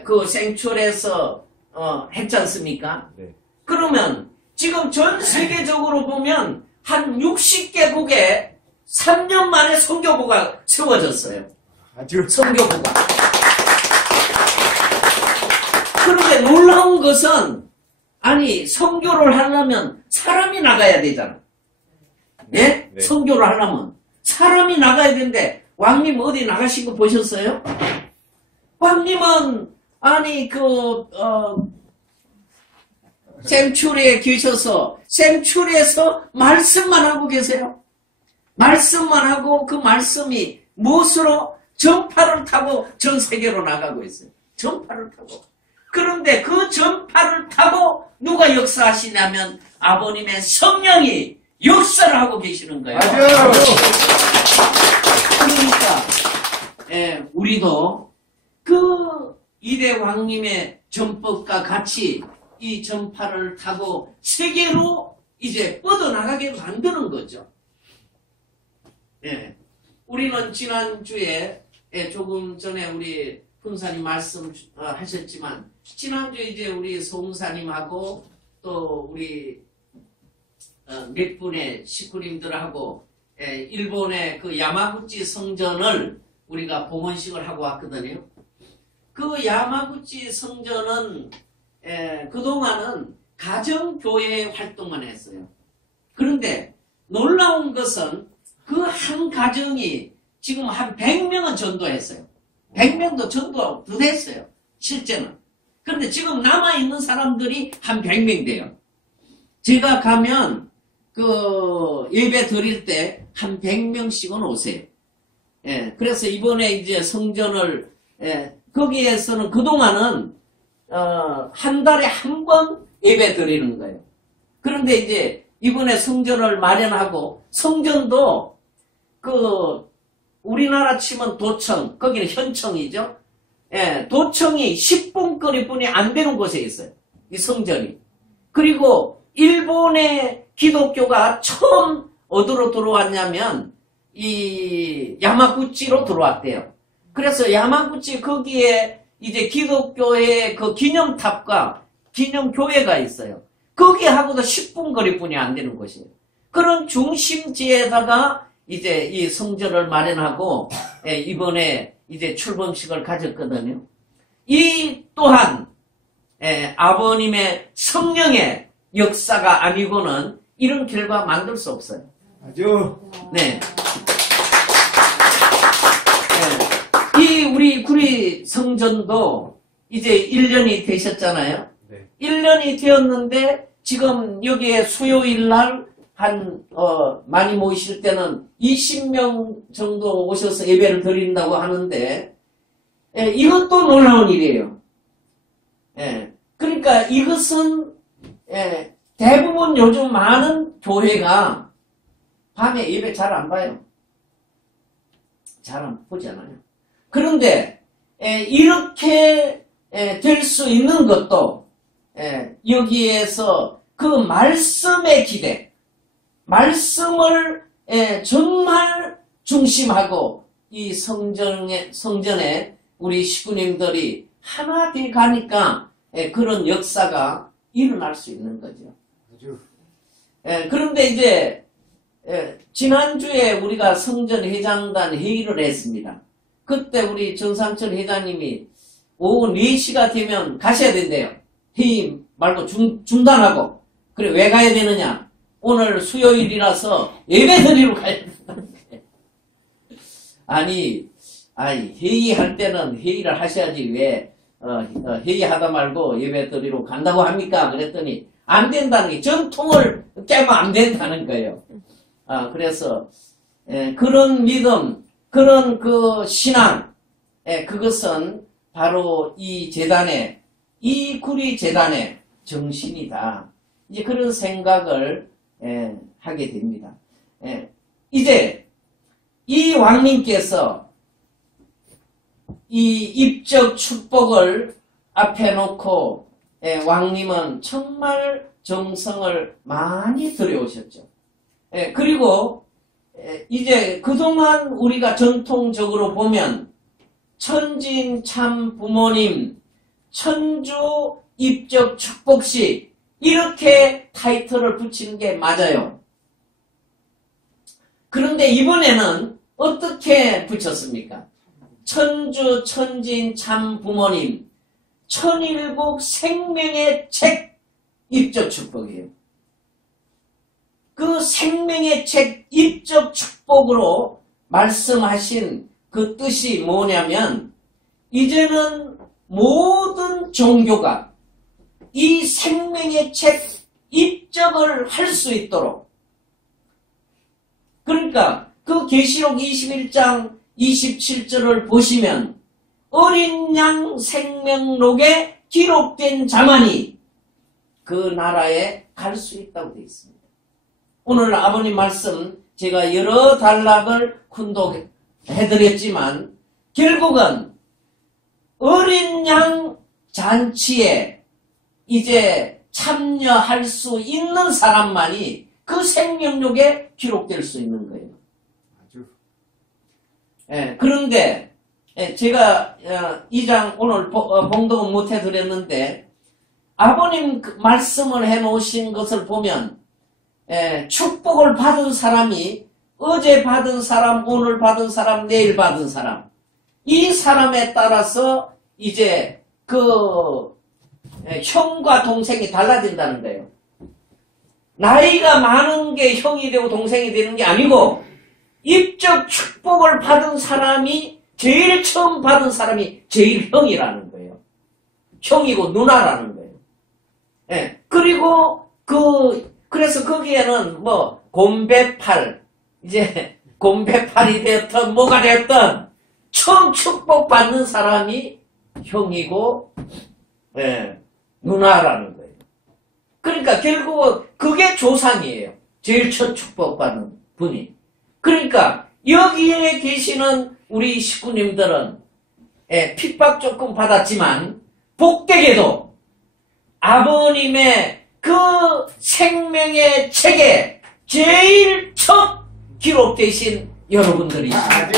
그 생출에서 했지 않습니까? 네. 그러면 지금 전 세계적으로 보면 한 60개국에 3년 만에 선교부가 세워졌어요. 아주. 선교부가. 그런데 놀라운 것은 아니 선교를 하려면 사람이 나가야 되잖아. 예? 네. 선교를 하려면 사람이 나가야 되는데 왕님 어디 나가신 거 보셨어요? 왕님은 아니 생추리에 계셔서 생추리에서 말씀만 하고 계세요. 말씀만 하고 그 말씀이 무엇으로 전파를 타고 전 세계로 나가고 있어요. 전파를 타고. 그런데 그 전파를 타고 누가 역사하시냐면 아버님의 성령이 역사를 하고 계시는 거예요. 그러니까 우리도 그 이대 왕님의 전법과 같이 이 전파를 타고 세계로 이제 뻗어나가게 만드는 거죠. 우리는 지난주에 조금 전에 우리 훈사님 말씀하셨지만 지난주에 이제 우리 송사님하고 또 우리 몇 분의 식구님들하고 일본의 그 야마구치 성전을 우리가 봉헌식을 하고 왔거든요. 그 야마구치 성전은 그동안은 가정교회 활동만 했어요. 그런데 놀라운 것은 그 한 가정이 지금 한 100명은 전도했어요. 100명도 전도 더 됐어요. 실제는. 그런데 지금 남아있는 사람들이 한 100명 돼요. 제가 가면 그 예배 드릴 때 한 100명씩은 오세요. 그래서 이번에 이제 성전을 거기에서는 그동안은 한 달에 한 번 예배 드리는 거예요. 그런데 이제 이번에 성전을 마련하고 성전도 그 우리나라 치면 도청, 거기는 현청이죠. 도청이 10분 거리뿐이 안 되는 곳에 있어요. 이 성전이. 그리고 일본의 기독교가 처음 어디로 들어왔냐면 이 야마구치로 들어왔대요. 그래서 야마구치 거기에 이제 기독교의 그 기념탑과 기념교회가 있어요. 거기하고도 10분 거리뿐이 안 되는 곳이에요. 그런 중심지에다가 이제 이 성전을 마련하고 이번에 이제 출범식을 가졌거든요. 이 또한 아버님의 성령의 역사가 아니고는 이런 결과 만들 수 없어요. 아주. 네. 이 우리 구리 성전도 이제 1년이 되셨잖아요. 네. 1년이 되었는데 지금 여기에 수요일 날 많이 모이실 때는 20명 정도 오셔서 예배를 드린다고 하는데, 이것도 놀라운 일이에요. 그러니까 이것은, 대부분 요즘 많은 교회가 밤에 예배 잘 안 봐요. 잘 안 보잖아요. 그런데, 이렇게 될 수 있는 것도, 여기에서 그 말씀의 기대, 말씀을 정말 중심하고 이 성전에 우리 식구님들이 하나 돼 가니까 그런 역사가 일어날 수 있는 거죠. 그런데 이제 지난주에 우리가 성전 회장단 회의를 했습니다. 그때 우리 정상철 회장님이 오후 4시가 되면 가셔야 된대요. 회의 말고 중단하고. 그래, 왜 가야 되느냐? 오늘 수요일이라서 예배 드리러 가야 된다는데. 아니, 회의할 때는 회의를 하셔야지 왜, 회의하다 말고 예배 드리러 간다고 합니까? 그랬더니, 안 된다는 게, 전통을 깨면 안 된다는 거예요. 그래서, 그런 믿음, 그런 그 신앙, 그것은 바로 이 재단의, 이 구리 재단의 정신이다. 이제 그런 생각을 하게 됩니다. 이제 이 왕님께서 이 입적 축복을 앞에 놓고 왕님은 정말 정성을 많이 들여오셨죠. 그리고 이제 그동안 우리가 전통적으로 보면 천진 참 부모님 천주 입적 축복식 이렇게 타이틀을 붙이는 게 맞아요. 그런데 이번에는 어떻게 붙였습니까? 천주 천진 참 부모님 천일국 생명의 책 입적 축복이에요. 그 생명의 책 입적 축복으로 말씀하신 그 뜻이 뭐냐면 이제는 모든 종교가 이 생명의 책 입적을 할 수 있도록 그러니까 그 계시록 21장 27절을 보시면 어린 양 생명록에 기록된 자만이 그 나라에 갈 수 있다고 되어 있습니다. 오늘 아버님 말씀 제가 여러 단락을 훈독해드렸지만 결국은 어린 양 잔치에 이제 참여할 수 있는 사람만이 그 생명록에 기록될 수 있는 거예요. 그런데 제가 2장 오늘 봉독은 못 해드렸는데 아버님 말씀을 해놓으신 것을 보면 축복을 받은 사람이 어제 받은 사람, 오늘 받은 사람, 내일 받은 사람 이 사람에 따라서 이제 그 형과 동생이 달라진다는 거예요. 나이가 많은 게 형이 되고 동생이 되는 게 아니고 입적 축복을 받은 사람이 제일 처음 받은 사람이 제일 형이라는 거예요. 형이고 누나라는 거예요. 그리고 그래서 거기에는 뭐 곰배팔 이제 곰배팔이 되었던 뭐가 되었던 처음 축복받는 사람이 형이고 누나라는 거예요. 그러니까 결국은 그게 조상이에요. 제일 첫 축복받는 분이. 그러니까 여기에 계시는 우리 식구님들은 핍박 조금 받았지만 복되게도 아버님의 그 생명의 책에 제일 첫 기록되신 여러분들이십니다.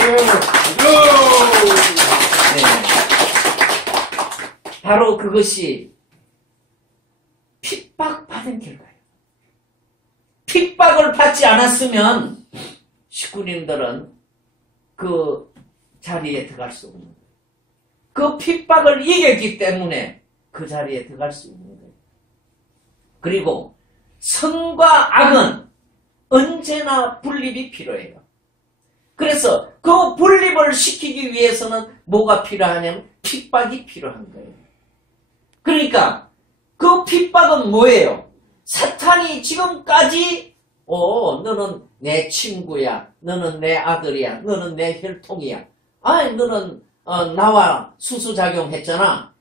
바로 그것이 핍박받은 결과예요. 핍박을 받지 않았으면 식구님들은 그 자리에 들어갈 수 없는 거예요. 그 핍박을 이겼기 때문에 그 자리에 들어갈 수 있는 거예요. 그리고 선과 악은 언제나 분립이 필요해요. 그래서 그 분립을 시키기 위해서는 뭐가 필요하냐면 핍박이 필요한 거예요. 그러니까 그 핍박은 뭐예요? 사탄이 지금까지 너는 내 친구야. 너는 내 아들이야. 너는 내 혈통이야. 너는 나와 수수작용 했잖아.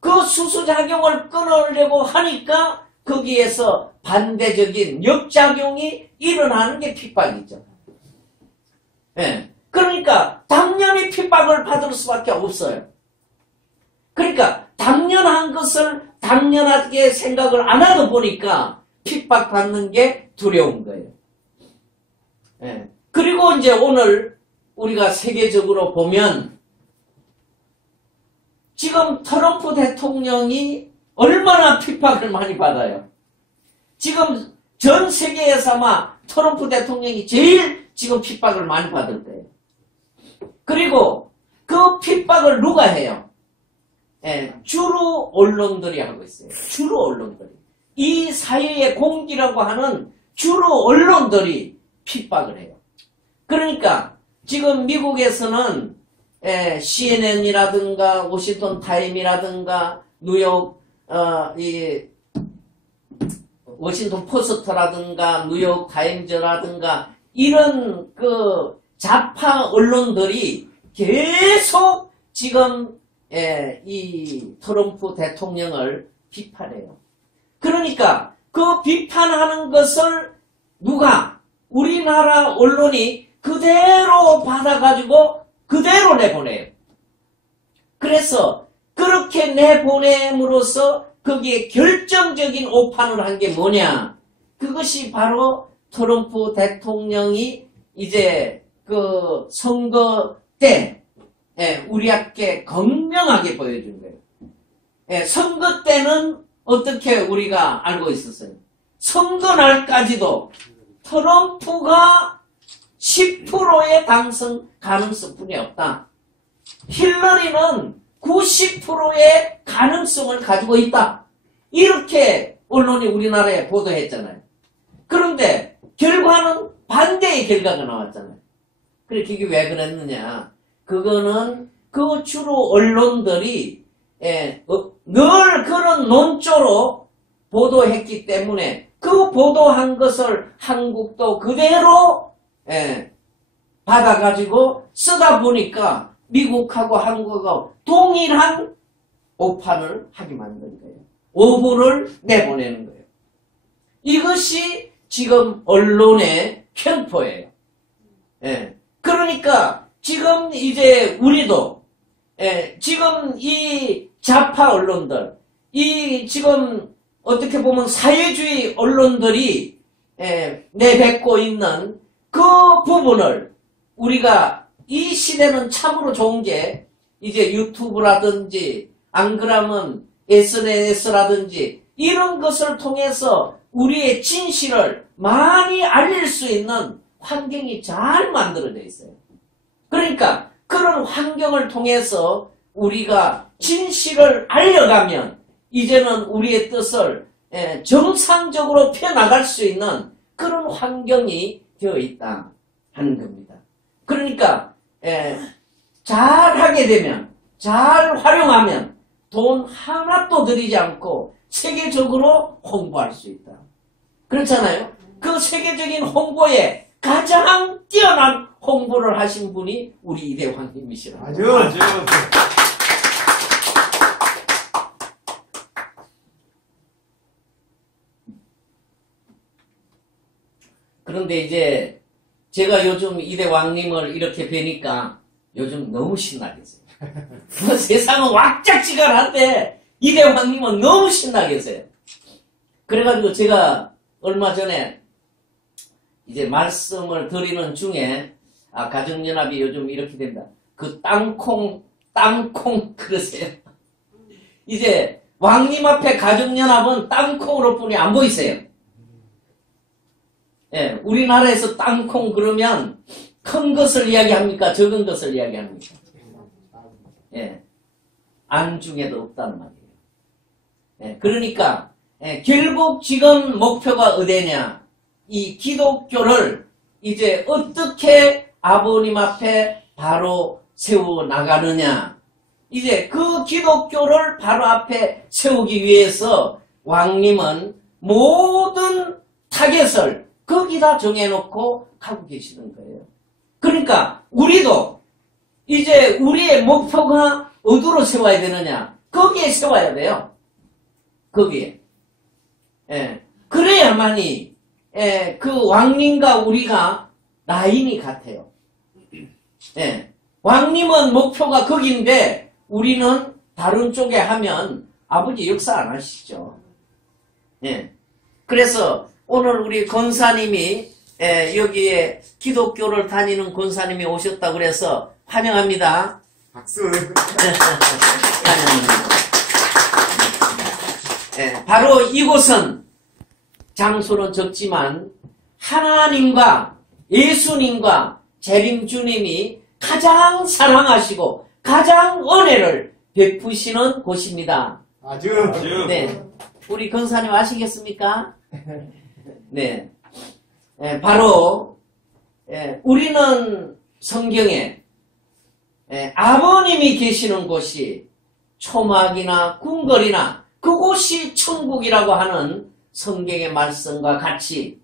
그 수수작용을 끊으려고 하니까 거기에서 반대적인 역작용이 일어나는 게 핍박이죠. 예. 그러니까 당연히 핍박을 받을 수밖에 없어요. 그러니까 당연한 것을 당연하게 생각을 안 하다 보니까 핍박받는 게 두려운 거예요. 예. 그리고 이제 오늘 우리가 세계적으로 보면 지금 트럼프 대통령이 얼마나 핍박을 많이 받아요. 지금 전 세계에서 아마 트럼프 대통령이 제일 지금 핍박을 많이 받을 거예요. 그리고 그 핍박을 누가 해요? 주로 언론들이 하고 있어요. 주로 언론들이. 이 사회의 공기라고 하는 주로 언론들이 핍박을 해요. 그러니까 지금 미국에서는 CNN이라든가 워싱턴 타임이라든가 뉴욕 워싱턴 포스트라든가 뉴욕 타임즈라든가 이런 그 좌파 언론들이 계속 지금 이 트럼프 대통령을 비판해요. 그러니까 그 비판하는 것을 누가 우리나라 언론이 그대로 받아가지고 그대로 내보내요. 그래서 그렇게 내보냄으로써 거기에 결정적인 오판을 한 게 뭐냐? 그것이 바로 트럼프 대통령이 이제 그 선거 때 우리에게 건명하게 보여준 거예요. 선거 때는 어떻게 우리가 알고 있었어요? 선거 날까지도 트럼프가 10%의 당선 가능성뿐이 없다. 힐러리는 90%의 가능성을 가지고 있다. 이렇게 언론이 우리나라에 보도했잖아요. 그런데 결과는 반대의 결과가 나왔잖아요. 그래, 그게 왜 그랬느냐. 그거는 그 주로 언론들이 늘 그런 논조로 보도했기 때문에 그 보도한 것을 한국도 그대로 받아가지고 쓰다 보니까 미국하고 한국하고 동일한 오판을 하게 만든 거예요. 오보를 내보내는 거예요. 이것이 지금 언론의 편포예요. 그러니까 지금 이제 우리도 지금 이 좌파 언론들, 이 지금 어떻게 보면 사회주의 언론들이 내뱉고 있는 그 부분을 우리가 이 시대는 참으로 좋은 게 이제 유튜브라든지 안 그러면 SNS라든지 이런 것을 통해서 우리의 진실을 많이 알릴 수 있는 환경이 잘 만들어져 있어요. 그러니까 그런 환경을 통해서 우리가 진실을 알려가면 이제는 우리의 뜻을 정상적으로 펴나갈 수 있는 그런 환경이 되어 있다 하는 겁니다. 그러니까 잘 하게 되면, 잘 활용하면 돈 하나도 들이지 않고 세계적으로 홍보할 수 있다. 그렇잖아요? 그 세계적인 홍보에 가장 뛰어난 홍보를 하신 분이 우리 이대왕님이시라고. 아주. 그런데 이제 제가 요즘 이대왕님을 이렇게 뵈니까 요즘 너무 신나겠어요. 세상은 왁작지근한데 이대왕님은 너무 신나겠어요. 그래가지고 제가 얼마 전에 이제 말씀을 드리는 중에 가정연합이 요즘 이렇게 된다. 그 땅콩 그러세요. 이제 왕님 앞에 가정연합은 땅콩으로 뿐이 안 보이세요. 우리나라에서 땅콩 그러면 큰 것을 이야기합니까? 적은 것을 이야기합니까? 안중에도 없다는 말이에요. 그러니까 결국 지금 목표가 어디냐? 이 기독교를 이제 어떻게 아버님 앞에 바로 세워 나가느냐? 이제 그 기독교를 바로 앞에 세우기 위해서 왕님은 모든 타겟을 거기다 정해놓고 가고 계시는 거예요. 그러니까 우리도 이제 우리의 목표가 어디로 세워야 되느냐? 거기에 세워야 돼요. 거기에. 예. 그래야만이 그 왕님과 우리가 라인이 같아요. 예. 왕님은 목표가 거기인데 우리는 다른 쪽에 하면 아버지 역사 안 하시죠. 예. 그래서 오늘 우리 권사님이 여기에 기독교를 다니는 권사님이 오셨다 그래서 환영합니다. 박수. 환영합니다. 바로 이곳은 장소는 적지만 하나님과 예수님과 재림주님이 가장 사랑하시고 가장 은혜를 베푸시는 곳입니다. 아주. 네, 우리 권사님 아시겠습니까? 네, 바로 우리는 성경에 아버님이 계시는 곳이 초막이나 궁궐이나 그곳이 천국이라고 하는 성경의 말씀과 같이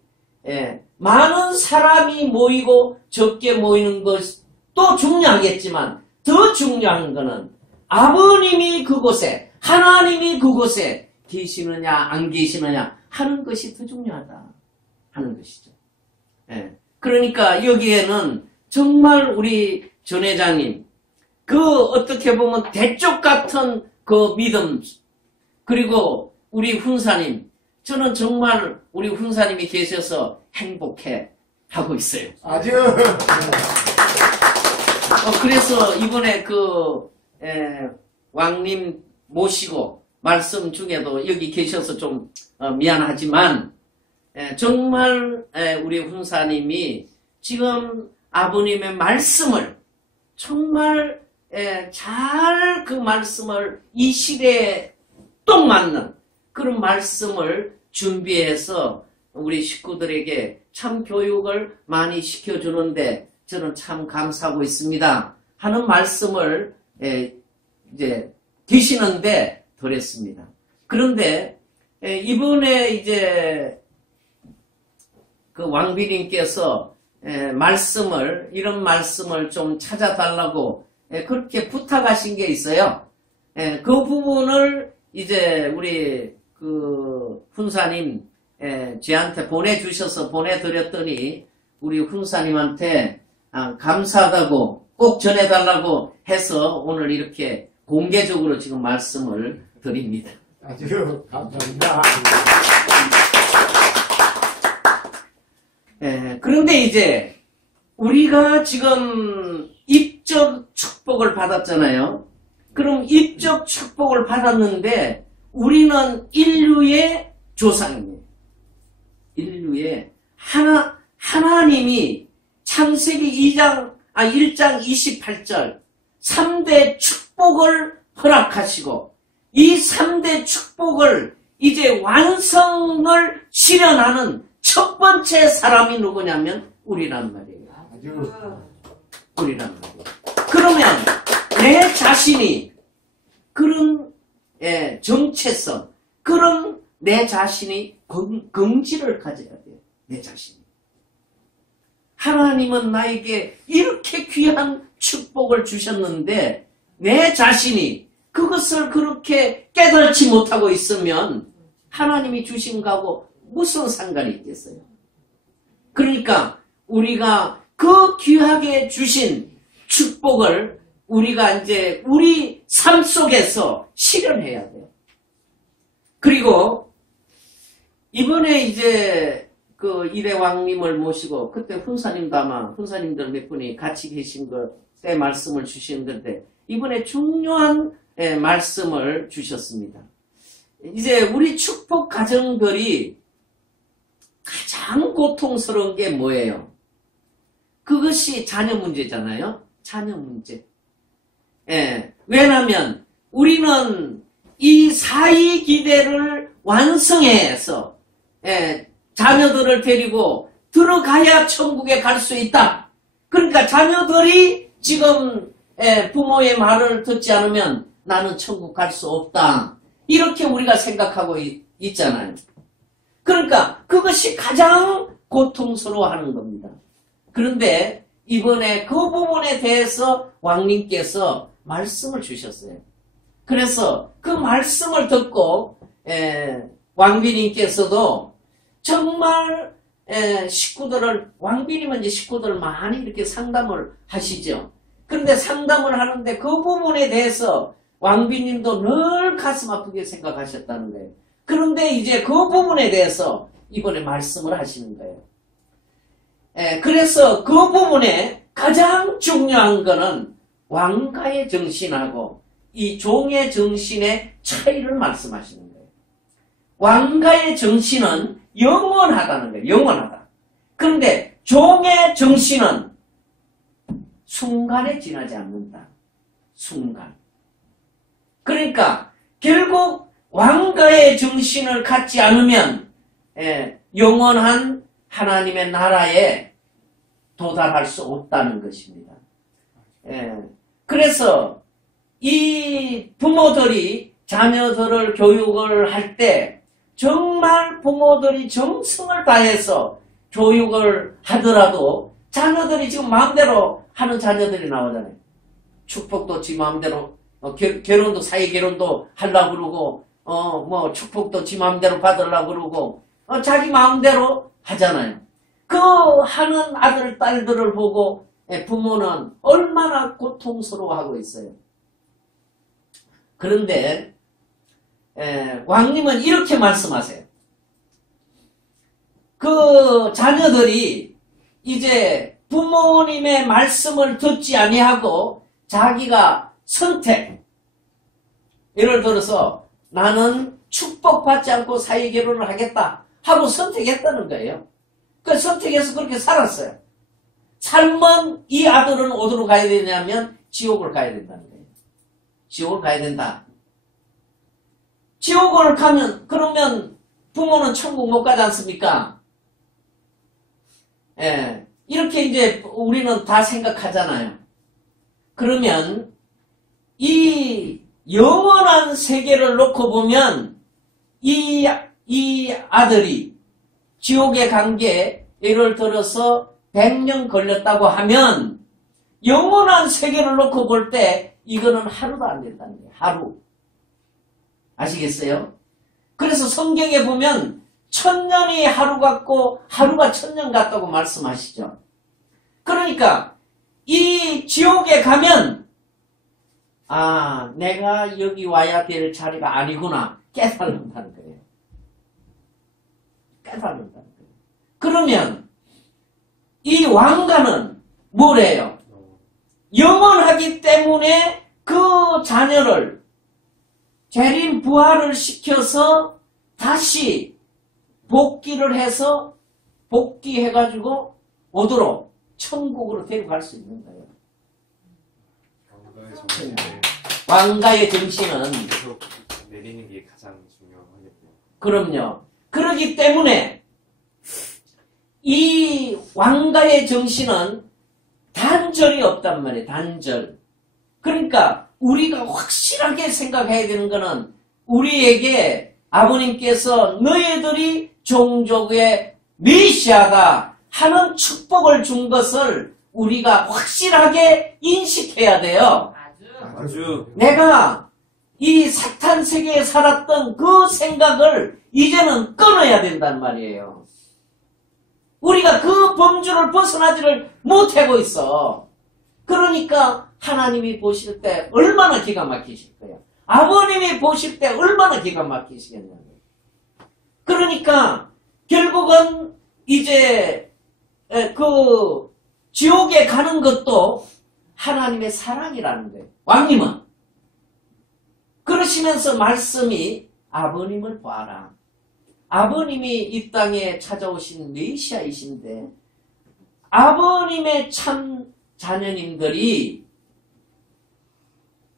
많은 사람이 모이고 적게 모이는 것도 중요하겠지만 더 중요한 것은 아버님이 그곳에 하나님이 그곳에 계시느냐 안 계시느냐 하는 것이 더 중요하다 하는 것이죠. 그러니까 여기에는 정말 우리 전 회장님 그 어떻게 보면 대쪽 같은 그 믿음 그리고 우리 훈사님 저는 정말 우리 훈사님이 계셔서 행복해 하고 있어요. 아주. 그래서 이번에 그 왕님 모시고 말씀 중에도 여기 계셔서 좀 미안하지만 정말 우리 훈사님이 지금 아버님의 말씀을 정말 잘 그 말씀을 이 시대에 딱 맞는 그런 말씀을 준비해서 우리 식구들에게 참 교육을 많이 시켜주는데 저는 참 감사하고 있습니다 하는 말씀을 이제 드시는데 드렸습니다. 그런데 이번에 이제 그 왕비님께서 이런 말씀을 좀 찾아달라고 그렇게 부탁하신 게 있어요. 그 부분을 이제 우리 그 훈사님 저한테 보내주셔서 보내드렸더니 우리 훈사님한테 감사하다고 꼭 전해달라고 해서 오늘 이렇게 공개적으로 지금 말씀을 드립니다. 아주 감사합니다. 그런데 이제 우리가 지금 입적 축복을 받았잖아요. 그럼 입적 축복을 받았는데 우리는 인류의 조상입니다. 인류의 하나님이 창세기 1장 28절 3대 축복을 허락하시고 이 3대 축복을 이제 완성을 실현하는 첫 번째 사람이 누구냐면 우리란 말이에요. 아주. 우리란 말이에요. 그러면 내 자신이 그런 정체성, 그런 내 자신이 긍지를 가져야 돼요. 내 자신이. 하나님은 나에게 이렇게 귀한 축복을 주셨는데 내 자신이 그것을 그렇게 깨달지 못하고 있으면 하나님이 주신 거하고 무슨 상관이 있겠어요? 그러니까 우리가 그 귀하게 주신 축복을 우리가 이제 우리 삶 속에서 실현해야 돼요. 그리고 이번에 이제 그 일회왕님을 모시고 그때 훈사님도 아마 훈사님들 몇 분이 같이 계신 때 말씀을 주신 건데 이번에 중요한 말씀을 주셨습니다. 이제 우리 축복 가정들이 가장 고통스러운 게 뭐예요? 그것이 자녀 문제잖아요. 자녀 문제. 왜냐하면 우리는 이 사이 기대를 완성해서 자녀들을 데리고 들어가야 천국에 갈 수 있다. 그러니까 자녀들이 지금 부모의 말을 듣지 않으면 나는 천국 갈 수 없다. 이렇게 우리가 생각하고 있잖아요. 그러니까 그것이 가장 고통스러워하는 겁니다. 그런데 이번에 그 부분에 대해서 왕님께서 말씀을 주셨어요. 그래서 그 말씀을 듣고 왕비님께서도 정말 왕비님은 이제 식구들을 많이 이렇게 상담을 하시죠. 그런데 상담을 하는데 그 부분에 대해서 왕비님도 늘 가슴 아프게 생각하셨다는 거예요. 그런데 이제 그 부분에 대해서 이번에 말씀을 하시는 거예요. 그래서 그 부분에 가장 중요한 거는 왕가의 정신하고 이 종의 정신의 차이를 말씀하시는 거예요. 왕가의 정신은 영원하다는 거예요. 영원하다. 그런데 종의 정신은 순간에 지나지 않는다. 순간. 그러니까 결국 왕가의 정신을 갖지 않으면 영원한 하나님의 나라에 도달할 수 없다는 것입니다. 그래서 이 부모들이 자녀들을 교육을 할 때 정말 부모들이 정성을 다해서 교육을 하더라도 자녀들이 지금 마음대로 하는 자녀들이 나오잖아요. 축복도 지 마음대로 결혼도 사회 결혼도 하려고 그러고 축복도 지 마음대로 받으려고 그러고 자기 마음대로 하잖아요. 그 하는 아들 딸들을 보고 부모는 얼마나 고통스러워하고 있어요. 그런데 왕님은 이렇게 말씀하세요. 그 자녀들이 이제 부모님의 말씀을 듣지 아니하고 자기가 선택, 예를 들어서 나는 축복받지 않고 사회 결혼을 하겠다 하고 선택했다는 거예요. 그 선택해서 그렇게 살았어요. 삶은 이 아들은 어디로 가야 되냐면 지옥을 가야 된다는 거예요. 지옥을 가야 된다. 지옥을 가면 그러면 부모는 천국 못 가지 않습니까? 이렇게 이제 우리는 다 생각하잖아요. 그러면 이 영원한 세계를 놓고 보면 이 아들이 지옥에 간 게 예를 들어서 100년 걸렸다고 하면 영원한 세계를 놓고 볼 때 이거는 하루도 안 된다는 거예요. 하루. 아시겠어요? 그래서 성경에 보면 1000년이 하루 같고 하루가 1000년 같다고 말씀하시죠. 그러니까 이 지옥에 가면 내가 여기 와야 될 자리가 아니구나 깨달는다는 거예요. 깨달는다는 거예요. 그러면 이 왕가는 뭐래요? 영원하기 때문에 그 자녀를 재림 부활을 시켜서 다시 복귀를 해서 복귀해가지고 어디로? 천국으로 데려갈 수 있는 거예요. 왕가의 정신은 계속 내리는 게 가장 중요하겠네요. 그럼요. 그렇기 때문에 이 왕가의 정신은 단절이 없단 말이에요. 단절. 그러니까 우리가 확실하게 생각해야 되는 거는 우리에게 아버님께서 너희들이 종족의 메시아다 하는 축복을 준 것을 우리가 확실하게 인식해야 돼요. 아주 내가 이 사탄 세계에 살았던 그 생각을 이제는 끊어야 된단 말이에요. 우리가 그 범주를 벗어나지를 못하고 있어. 그러니까 하나님이 보실 때 얼마나 기가 막히실 거예요. 아버님이 보실 때 얼마나 기가 막히시겠냐고요. 그러니까 결국은 이제 그 지옥에 가는 것도 하나님의 사랑이라는 거예요. 왕님은 그러시면서 말씀이 아버님을 봐라. 아버님이 이 땅에 찾아오신 메시아이신데 아버님의 참 자녀님들이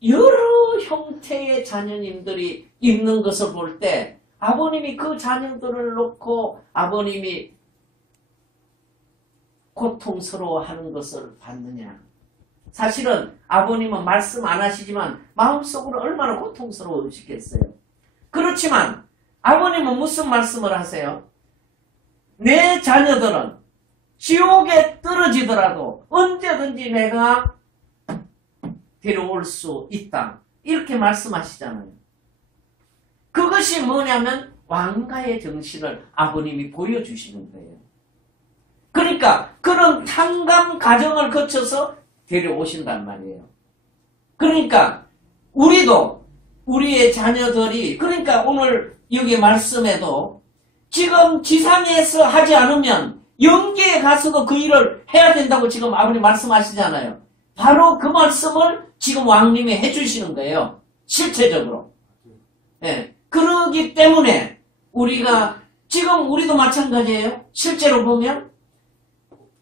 여러 형태의 자녀님들이 있는 것을 볼 때 아버님이 그 자녀들을 놓고 아버님이 고통스러워하는 것을 봤느냐. 사실은 아버님은 말씀 안 하시지만 마음속으로 얼마나 고통스러우시겠어요. 그렇지만 아버님은 무슨 말씀을 하세요? 내 자녀들은 지옥에 떨어지더라도 언제든지 내가 데려올 수 있다. 이렇게 말씀하시잖아요. 그것이 뭐냐면 왕가의 정신을 아버님이 보여주시는 거예요. 그러니까 그런 탕감 과정을 거쳐서 데려오신단 말이에요. 그러니까 우리도 우리의 자녀들이 그러니까 오늘 여기 말씀에도 지금 지상에서 하지 않으면 영계에 가서도 그 일을 해야 된다고 지금 아버님 말씀하시잖아요. 바로 그 말씀을 지금 왕님이 해주시는 거예요. 실체적으로. 예. 그러기 때문에 우리가 지금 우리도 마찬가지예요. 실제로 보면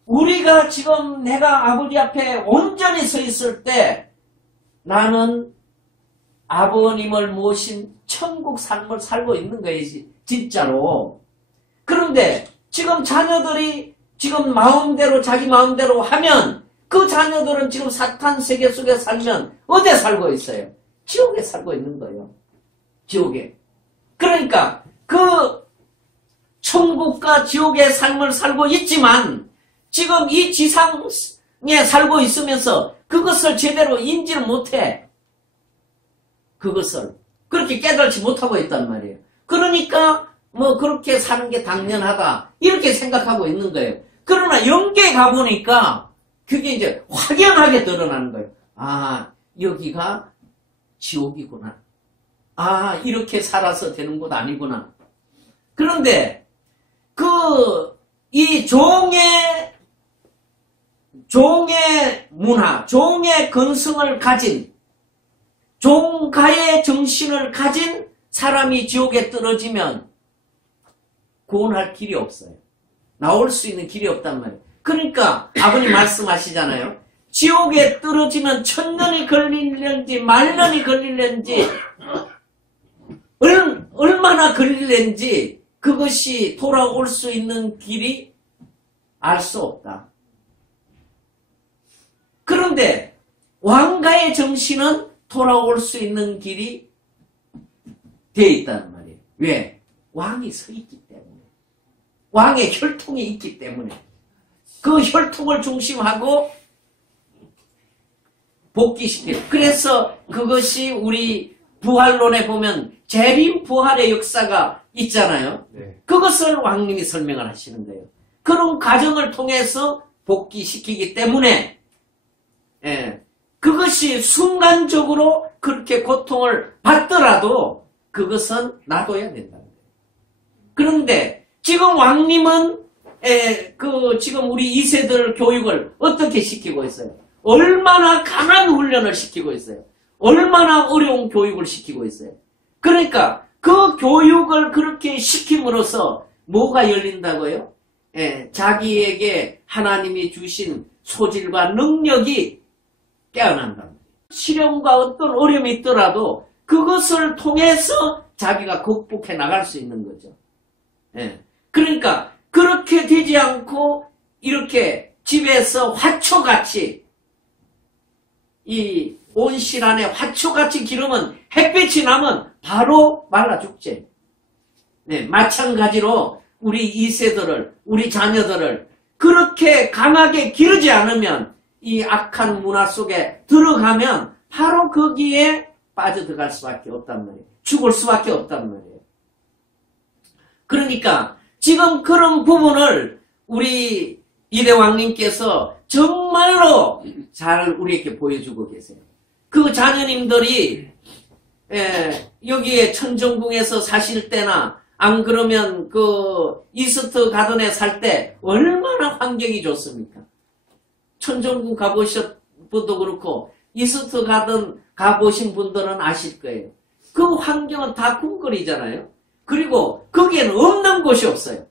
우리가 지금 내가 아버지 앞에 온전히 서 있을 때 나는 아버님을 모신 천국 삶을 살고 있는 거예요. 진짜로. 그런데 지금 자녀들이 지금 마음대로 자기 마음대로 하면 그 자녀들은 지금 사탄 세계 속에 살면 어디에 살고 있어요? 지옥에 살고 있는 거예요. 지옥에. 그러니까 그 천국과 지옥의 삶을 살고 있지만 지금 이 지상에 살고 있으면서 그것을 제대로 인지를 못해. 그것을 그렇게 깨달지 못하고 있단 말이에요. 그러니까 뭐 그렇게 사는 게 당연하다 이렇게 생각하고 있는 거예요. 그러나 영계에 가보니까 그게 이제 확연하게 드러나는 거예요. 아, 여기가 지옥이구나. 아, 이렇게 살아서 되는 곳 아니구나. 그런데 이 종의 문화, 종의 근성을 가진 종가의 정신을 가진 사람이 지옥에 떨어지면 구원할 길이 없어요. 나올 수 있는 길이 없단 말이에요. 그러니까 아버님 말씀하시잖아요. 지옥에 떨어지면 1000년이 걸릴는지 말년이 걸릴는지 얼마나 걸릴는지 그것이 돌아올 수 있는 길이 알 수 없다. 그런데 왕가의 정신은 돌아올 수 있는 길이 되어 있다는 말이에요. 왜? 왕이 서 있기 때문에. 왕의 혈통이 있기 때문에. 그 혈통을 중심하고 복귀시켜요. 그래서 그것이 우리 부활론에 보면 재림 부활의 역사가 있잖아요. 네. 그것을 왕님이 설명을 하시는 거예요. 그런 과정을 통해서 복귀시키기 때문에 그것이 순간적으로 그렇게 고통을 받더라도 그것은 놔둬야 된다는 거예요. 그런데 지금 왕님은 지금 우리 2세들 교육을 어떻게 시키고 있어요? 얼마나 강한 훈련을 시키고 있어요. 얼마나 어려운 교육을 시키고 있어요. 그러니까 그 교육을 그렇게 시킴으로써 뭐가 열린다고요? 자기에게 하나님이 주신 소질과 능력이 깨어난다. 시련과 어떤 어려움이 있더라도 그것을 통해서 자기가 극복해 나갈 수 있는 거죠. 그러니까 그렇게 되지 않고 이렇게 집에서 화초같이 이 온실 안에 화초같이 기르면 햇빛이 나면 바로 말라 죽지. 마찬가지로 우리 2세들을 우리 자녀들을 그렇게 강하게 기르지 않으면 이 악한 문화 속에 들어가면 바로 거기에 빠져들어갈 수밖에 없단 말이에요. 죽을 수밖에 없단 말이에요. 그러니까 지금 그런 부분을 우리 이대왕님께서 정말로 잘 우리에게 보여주고 계세요. 그 자녀님들이 여기에 천정궁에서 사실 때나 안 그러면 그 이스트 가든에 살 때 얼마나 환경이 좋습니까? 천정궁 가보신 분도 그렇고 이스트 가든 가보신 분들은 아실 거예요. 그 환경은 다 궁궐이잖아요. 그리고 거기에는 없는 곳이 없어요.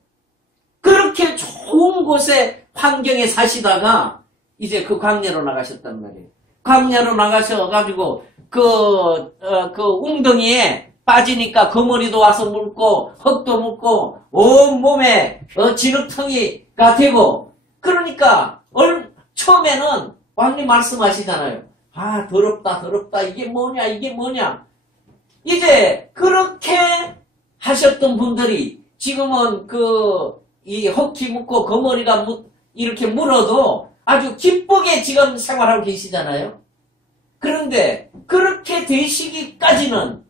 그렇게 좋은 곳에 환경에 사시다가 이제 그 광야로 나가셨단 말이에요. 광야로 나가셔가지고 그 웅덩이에 빠지니까 거머리도 와서 물고 흙도 묻고 온몸에 진흙텅이가 되고 그러니까 처음에는 왕님 말씀하시잖아요. 아 더럽다 더럽다 이게 뭐냐 이게 뭐냐. 이제 그렇게 하셨던 분들이 지금은 그 이 헛기 묻고 거머리가 이렇게 물어도 아주 기쁘게 지금 생활하고 계시잖아요. 그런데 그렇게 되시기까지는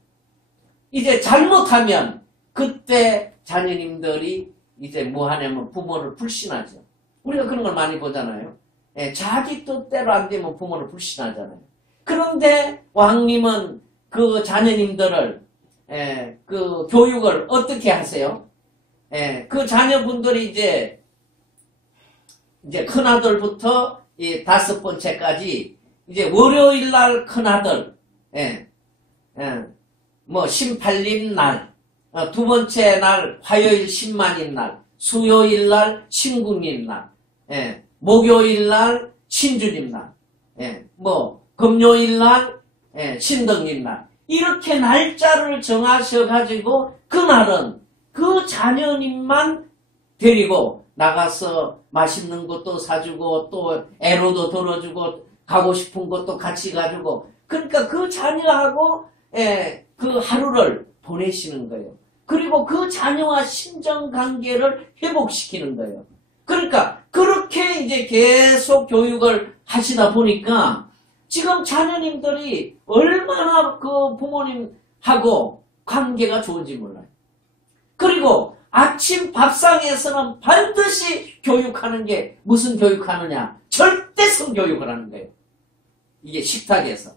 이제 잘못하면 그때 자녀님들이 이제 뭐 하냐면 부모를 불신하죠. 우리가 그런 걸 많이 보잖아요. 예, 자기 뜻대로 안 되면 부모를 불신하잖아요. 그런데 왕님은 그 자녀님들을 그 교육을 어떻게 하세요? 그 자녀분들이 이제 큰아들부터 이 5번째까지 이제 월요일 날 큰아들, 뭐 신팔림 날, 두 번째 날 화요일 신만인 날, 수요일 날 신군님 날, 목요일 날 신주님 날, 뭐 금요일 날 신덕님 날, 이렇게 날짜를 정하셔가지고 그날은 그 자녀님만 데리고 나가서 맛있는 것도 사주고 또 애로도 들어주고 가고 싶은 것도 같이 가지고, 그러니까 그 자녀하고 그 하루를 보내시는 거예요. 그리고 그 자녀와 신정관계를 회복시키는 거예요. 그러니까 그렇게 이제 계속 교육을 하시다 보니까 지금 자녀님들이 얼마나 그 부모님하고 관계가 좋은지 몰라요. 그리고 아침 밥상에서는 반드시 교육하는 게 무슨 교육하느냐? 절대성 교육을 하는 거예요. 이게 식탁에서.